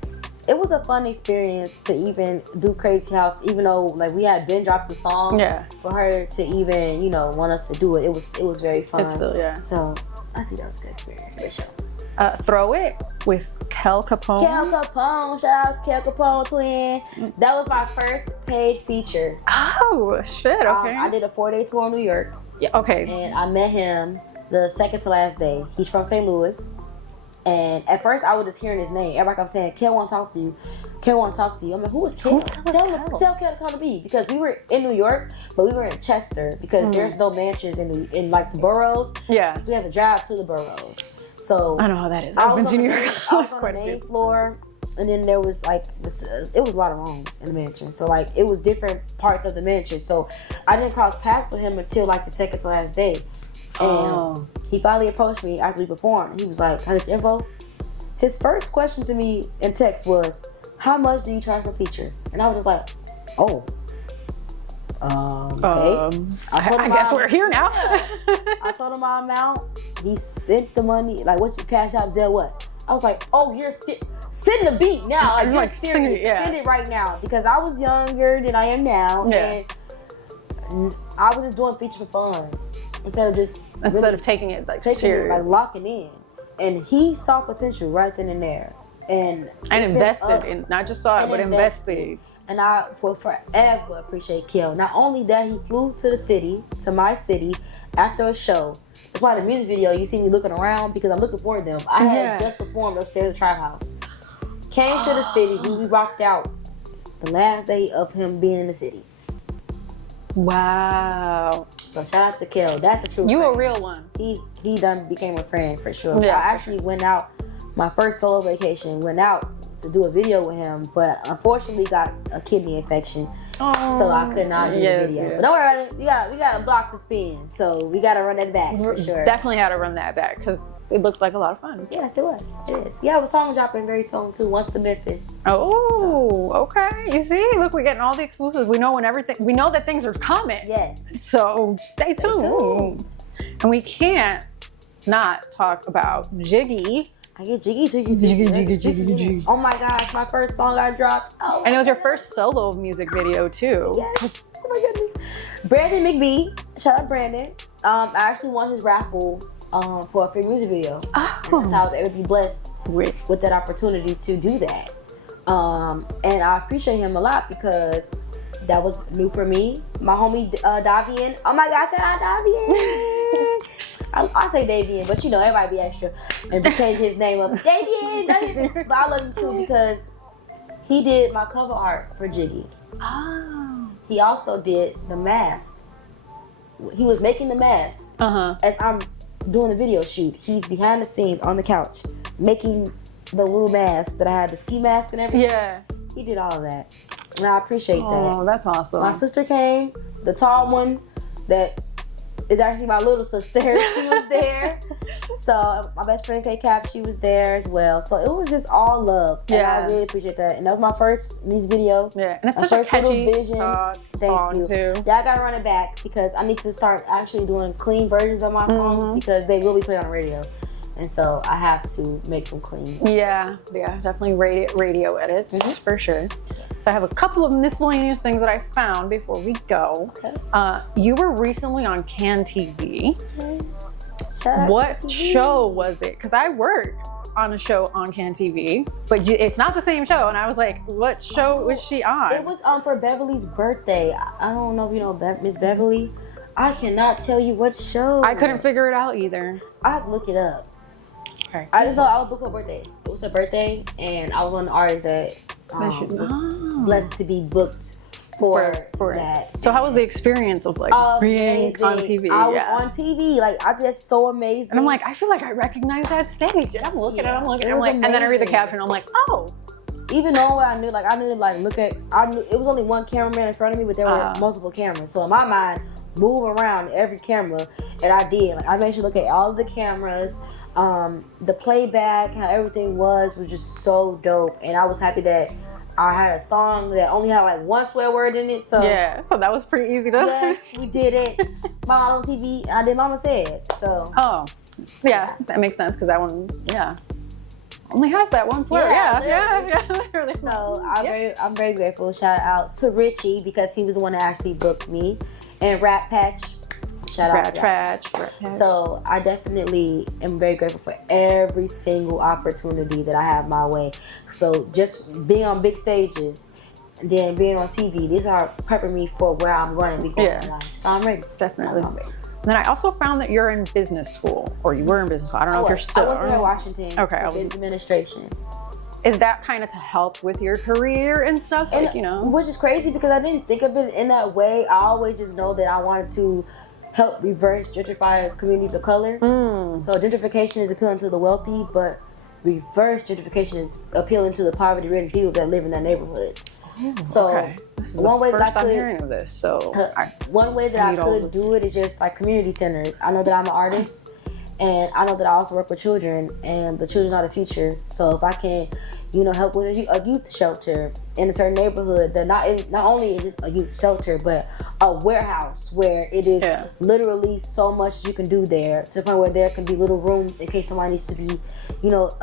it was a fun experience to even do Crazy House, even though like we had been dropped the song. Yeah. For her to even, you know, want us to do it, it was very fun. It's still, yeah. So I think that was a good experience for sure. Throw It with Kel Capone. Kel Capone, shout out Kel Capone twin. That was my first paid feature. Oh shit! Okay. I did a 4-day tour in New York. Yeah. Okay. And I met him the second to last day. He's from St. Louis. And at first I was just hearing his name. Everybody kept saying, Kel want to talk to you. Kel want to talk to you. I'm like, who is Kel? Tell Kel to come to me. Because we were in New York, but we were in Chester because there's no mansions in like the boroughs. Yeah. So we have to drive to the boroughs. So I know how that is. I've been to New York. I was on the main floor, and then there was like it was a lot of rooms in the mansion. So like it was different parts of the mansion. So I didn't cross paths with him until like the second to last day. And he finally approached me after we performed. He was like, "How's your info?" His first question to me in text was, "How much do you charge for feature?" And I was just like, "Oh, okay." I guess we're here now. I told him my amount. He sent the money. Like, what's your cash out, Zell? What? I was like, "Oh, you're send the beat now. Like, you're serious. Send it right now." Because I was younger than I am now, and I was just doing feature for fun instead of taking it like serious, like locking in. And he saw potential right then and there, and invested in, not just saw it, but invested. And I will forever appreciate Kel. Not only that, he flew to my city, after a show. That's why the music video, you see me looking around because I'm looking for them. I had just performed upstairs at the Tribe House. Came to the city, we rocked out the last day of him being in the city. Wow. So shout out to Kel. That's a true You friend. a real one. He done became a friend for sure. Yeah. I actually went out, my first solo vacation, went out to do a video with him, but unfortunately got a kidney infection. So I could not do the video. Yeah. But don't worry about it. We got a block to spin, so we got to run that back for sure. Definitely had to run that back because it looked like a lot of fun. Yes, it was. It is. Yeah, I have a song dropping very soon too. Once to Memphis. Oh, okay. You see, look, we're getting all the exclusives. We know we know that things are coming. Yes. So stay tuned. And we can't not talk about Jiggy. I get jiggy. Oh my gosh, my first song I dropped. Oh, and it was your first solo music video too. Yes. Oh my goodness. Brandon McBee. Shout out Brandon. I actually won his raffle for a free music video. Oh. And that's how I was able to be blessed with that opportunity to do that. And I appreciate him a lot because that was new for me. My homie Davian. Oh my gosh, shout out Davian. I say Davian, but you know, everybody be extra and change his name up. Davian. But I love him too because he did my cover art for Jiggy. Oh. He also did the mask. He was making the mask as I'm doing the video shoot. He's behind the scenes on the couch making the little mask that I had, the ski mask and everything. Yeah. He did all of that. And I appreciate that. Oh, that's awesome. My sister came, the tall one that is actually my little sister. She was there. So my best friend K Cap, she was there as well. So it was just all love. And I really appreciate that. And that was my first music video. Yeah, and it's such a catchy song Thank you. too. Yeah, I gotta run it back because I need to start actually doing clean versions of my songs because they will be played on the radio. And so I have to make them clean. Yeah, definitely radio edits for sure. So I have a couple of miscellaneous things that I found before we go. Okay. You were recently on Can TV. Yes. What show was it? Because I work on a show on Can TV, but it's not the same show. And I was like, what show was she on? It was for Beverly's birthday. I don't know if you know Miss Beverly. I cannot tell you what show. I couldn't figure it out either. I have to look it up. Okay. I just know I was booked for her birthday. It was her birthday, and I was one of the artists that was blessed to be booked for that. So how was the experience of like being on TV? I was on TV. Like, I think that's so amazing. And I'm like, I feel like I recognize that stage. And I'm looking, I'm like, and then I read the caption. I'm like, oh. Even though I knew it was only one cameraman in front of me, but there were multiple cameras. So in my mind, move around every camera, and I did. Like, I made sure to look at all of the cameras. The playback, how everything was just so dope, and I was happy that I had a song that only had like one swear word in it. So so that was pretty easy to. Yes, we did it. Mama on TV. I did Mama Said. So that makes sense because that one, only has that one slur. Yeah. Literally. So I'm very grateful. Shout out to Richie because he was the one that actually booked me, and Rat Patch. Shout out to Rat Patch. So I definitely am very grateful for every single opportunity that I have my way. So just being on big stages, and then being on TV, these are prepping me for where I'm going to be going in life. So I'm ready. Definitely. Then I also found that you're in business school, or you were in business school. I don't know if you're still. I went to Washington. Okay, business administration. Is that kind of to help with your career and stuff? And, like, you know, which is crazy because I didn't think of it in that way. I always just know that I wanted to help reverse gentrify communities of color. So gentrification is appealing to the wealthy, but reverse gentrification is appealing to the poverty-ridden people that live in that neighborhood. So one way that I could hearing of this. So one way that I could do it is just like community centers. I know that I'm an artist, and I know that I also work with children, and the children are the future. So if I can, help with a youth shelter in a certain neighborhood, that not only is just a youth shelter, but a warehouse where it is literally so much you can do there, to the point where there can be little room in case somebody needs to be,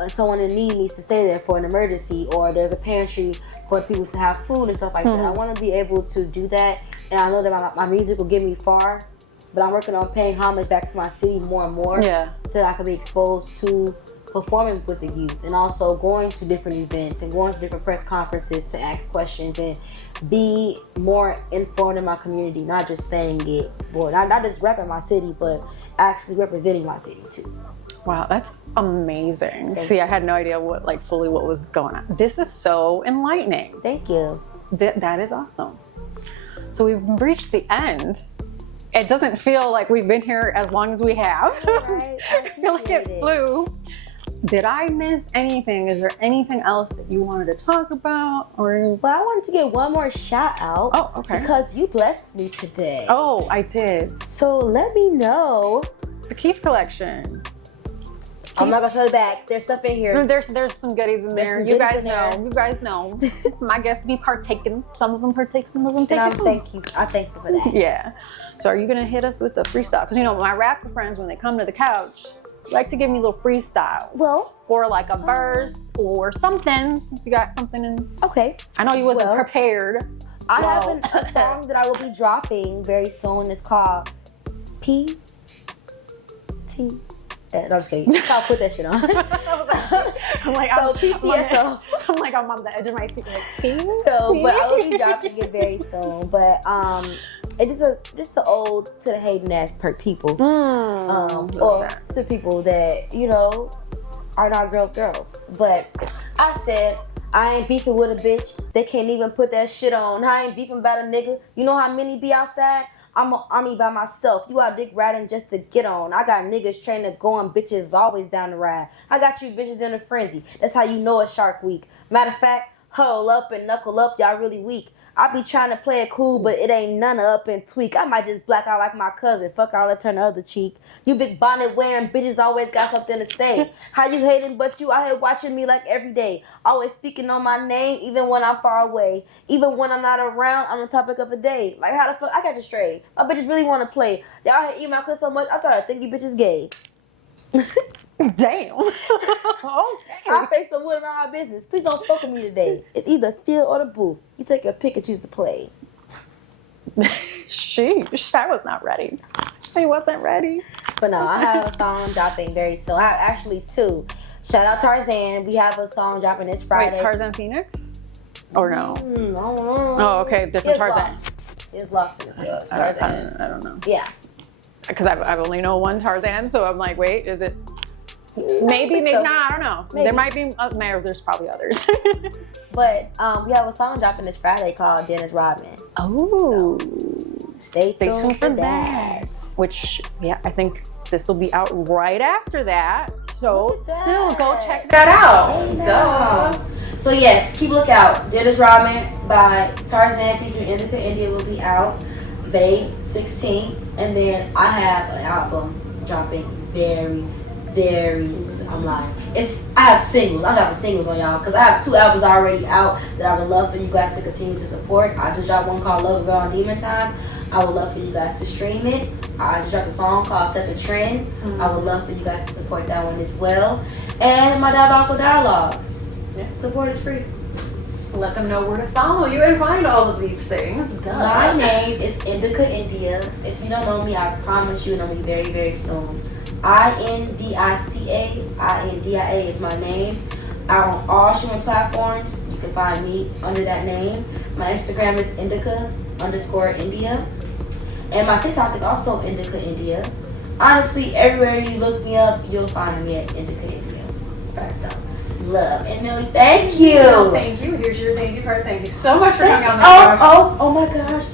someone in need needs to stay there for an emergency, or there's a pantry for people to have food and stuff like that. I want to be able to do that, and I know that my music will get me far, but I'm working on paying homage back to my city more and more, so that I can be exposed to performing with the youth, and also going to different events and going to different press conferences to ask questions and be more informed in my community, not just saying it, or not just repping my city, but actually representing my city too. Wow, that's amazing. See, I had no idea what was going on. This is so enlightening. Thank you. That is awesome. So we've reached the end. It doesn't feel like we've been here as long as we have. Right, I feel like it flew. Did I miss anything? Is there anything else that you wanted to talk about? Well, I wanted to get one more shout out. Oh, okay. Because you blessed me today. Oh, I did. So let me know. The Keith collection. I'm not gonna show the back. There's stuff in here. There's some goodies in there. You guys know. My guests be partaking. Some of them partake, some of them take. And I thank you for that. Yeah. So are you gonna hit us with the freestyle? Because my rapper friends, when they come to the couch, like to give me little freestyle. Well, or like a verse or something. If you got something in. Okay. I know you wasn't prepared. I have a song that I will be dropping very soon. It's called P.T. No, just kidding. I'll put that shit on. PTSO. I'm on the edge of my seat. But I will be dropping it very soon. But it's just an ode to the hating ass people. Or to people that are not girls. But I said I ain't beefing with a bitch. They can't even put that shit on. I ain't beefing about a nigga. You know how many be outside? I'm an army by myself. You out dick riding just to get on. I got niggas trained to go on bitches always down the ride. I got you bitches in a frenzy. That's how you know it's Shark Week. Matter of fact, huddle up and knuckle up. Y'all really weak. I be trying to play it cool, but it ain't none of up and tweak. I might just black out like my cousin. Fuck all that, turn the other cheek. You big bonnet wearing bitches always got something to say. How you hating, but you out here watching me like every day. Always speaking on my name, even when I'm far away. Even when I'm not around, I'm the topic of the day. Like how the fuck, I got you straight. My bitches really want to play. Y'all hate my clip so much, I'm trying to think you bitches gay. Damn. Okay. I face some wood around my business. Please don't fuck with me today. It's either field or the booth. You take your pick and choose to play. Sheesh, I was not ready. I wasn't ready. But no, I have a song dropping very soon. I have actually two. Shout out Tarzan. We have a song dropping this Friday. Wait, Tarzan Phoenix? Or no? I don't know. Oh, okay, different Tarzan. There's locks in this Tarzan. I don't know. Yeah. Because I've only known one Tarzan, so I'm like, wait, is it? Maybe not. I don't know. Maybe. There might be. There's probably others. But we have a song dropping this Friday called Dennis Rodman. Oh, so stay tuned for that. Which, I think this will be out right after that. So still go check that out. So yes, keep a lookout. Dennis Rodman by Tarzan featuring Indica India will be out May 16th, and then I have an album dropping I have singles. I'm dropping singles on y'all because I have 2 albums already out that I would love for you guys to continue to support. I just dropped one called Love Girl on Demon Time. I would love for you guys to stream it. I just dropped a song called Set the Trend. I would love for you guys to support that one as well. And My Diabolical Dialogues. Yeah. Support is free. Let them know where to follow you and find all of these things. Duh. My name is Indica India. If you don't know me, I promise you'll know me very, very soon. Indica. India is my name. Out on all streaming platforms, you can find me under that name. My Instagram is Indica_India. And my TikTok is also Indica India. Honestly, everywhere you look me up, you'll find me at Indica India. So, love. And Melly, thank you. No, thank you. Here's your thank you card. Thank you so much for coming on the Oh my gosh.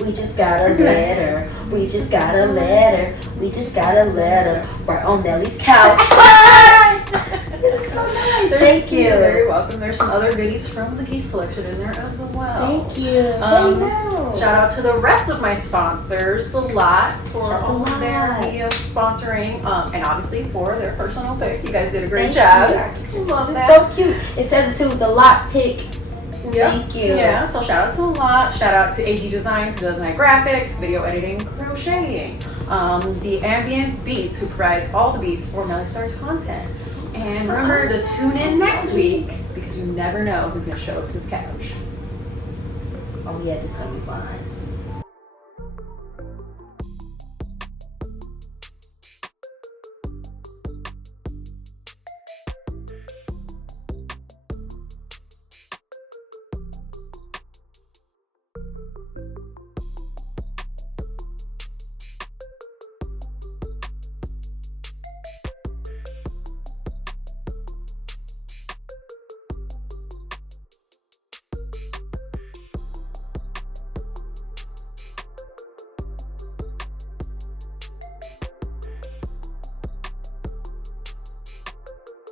We just got a letter. We just got a letter. We just got a letter. Right on Melly's couch. It's so nice. Thank you. You're very welcome. There's some other goodies from the Keith collection in there as well. Thank you. Shout out to the rest of my sponsors, The Lot, for all of their media sponsoring, and obviously for their personal pick. You guys did a great job. This is so cute. It says it too, The Lot pick. Yep. Thank you. Yeah, so shout out to The Lot. Shout out to AG Designs, who does my graphics, video editing, crocheting. The Ambience Beats, who provides all the beats for Melly Starz content. And remember to tune in next week, because you never know who's going to show up to the couch. Oh yeah, this is going to be fun.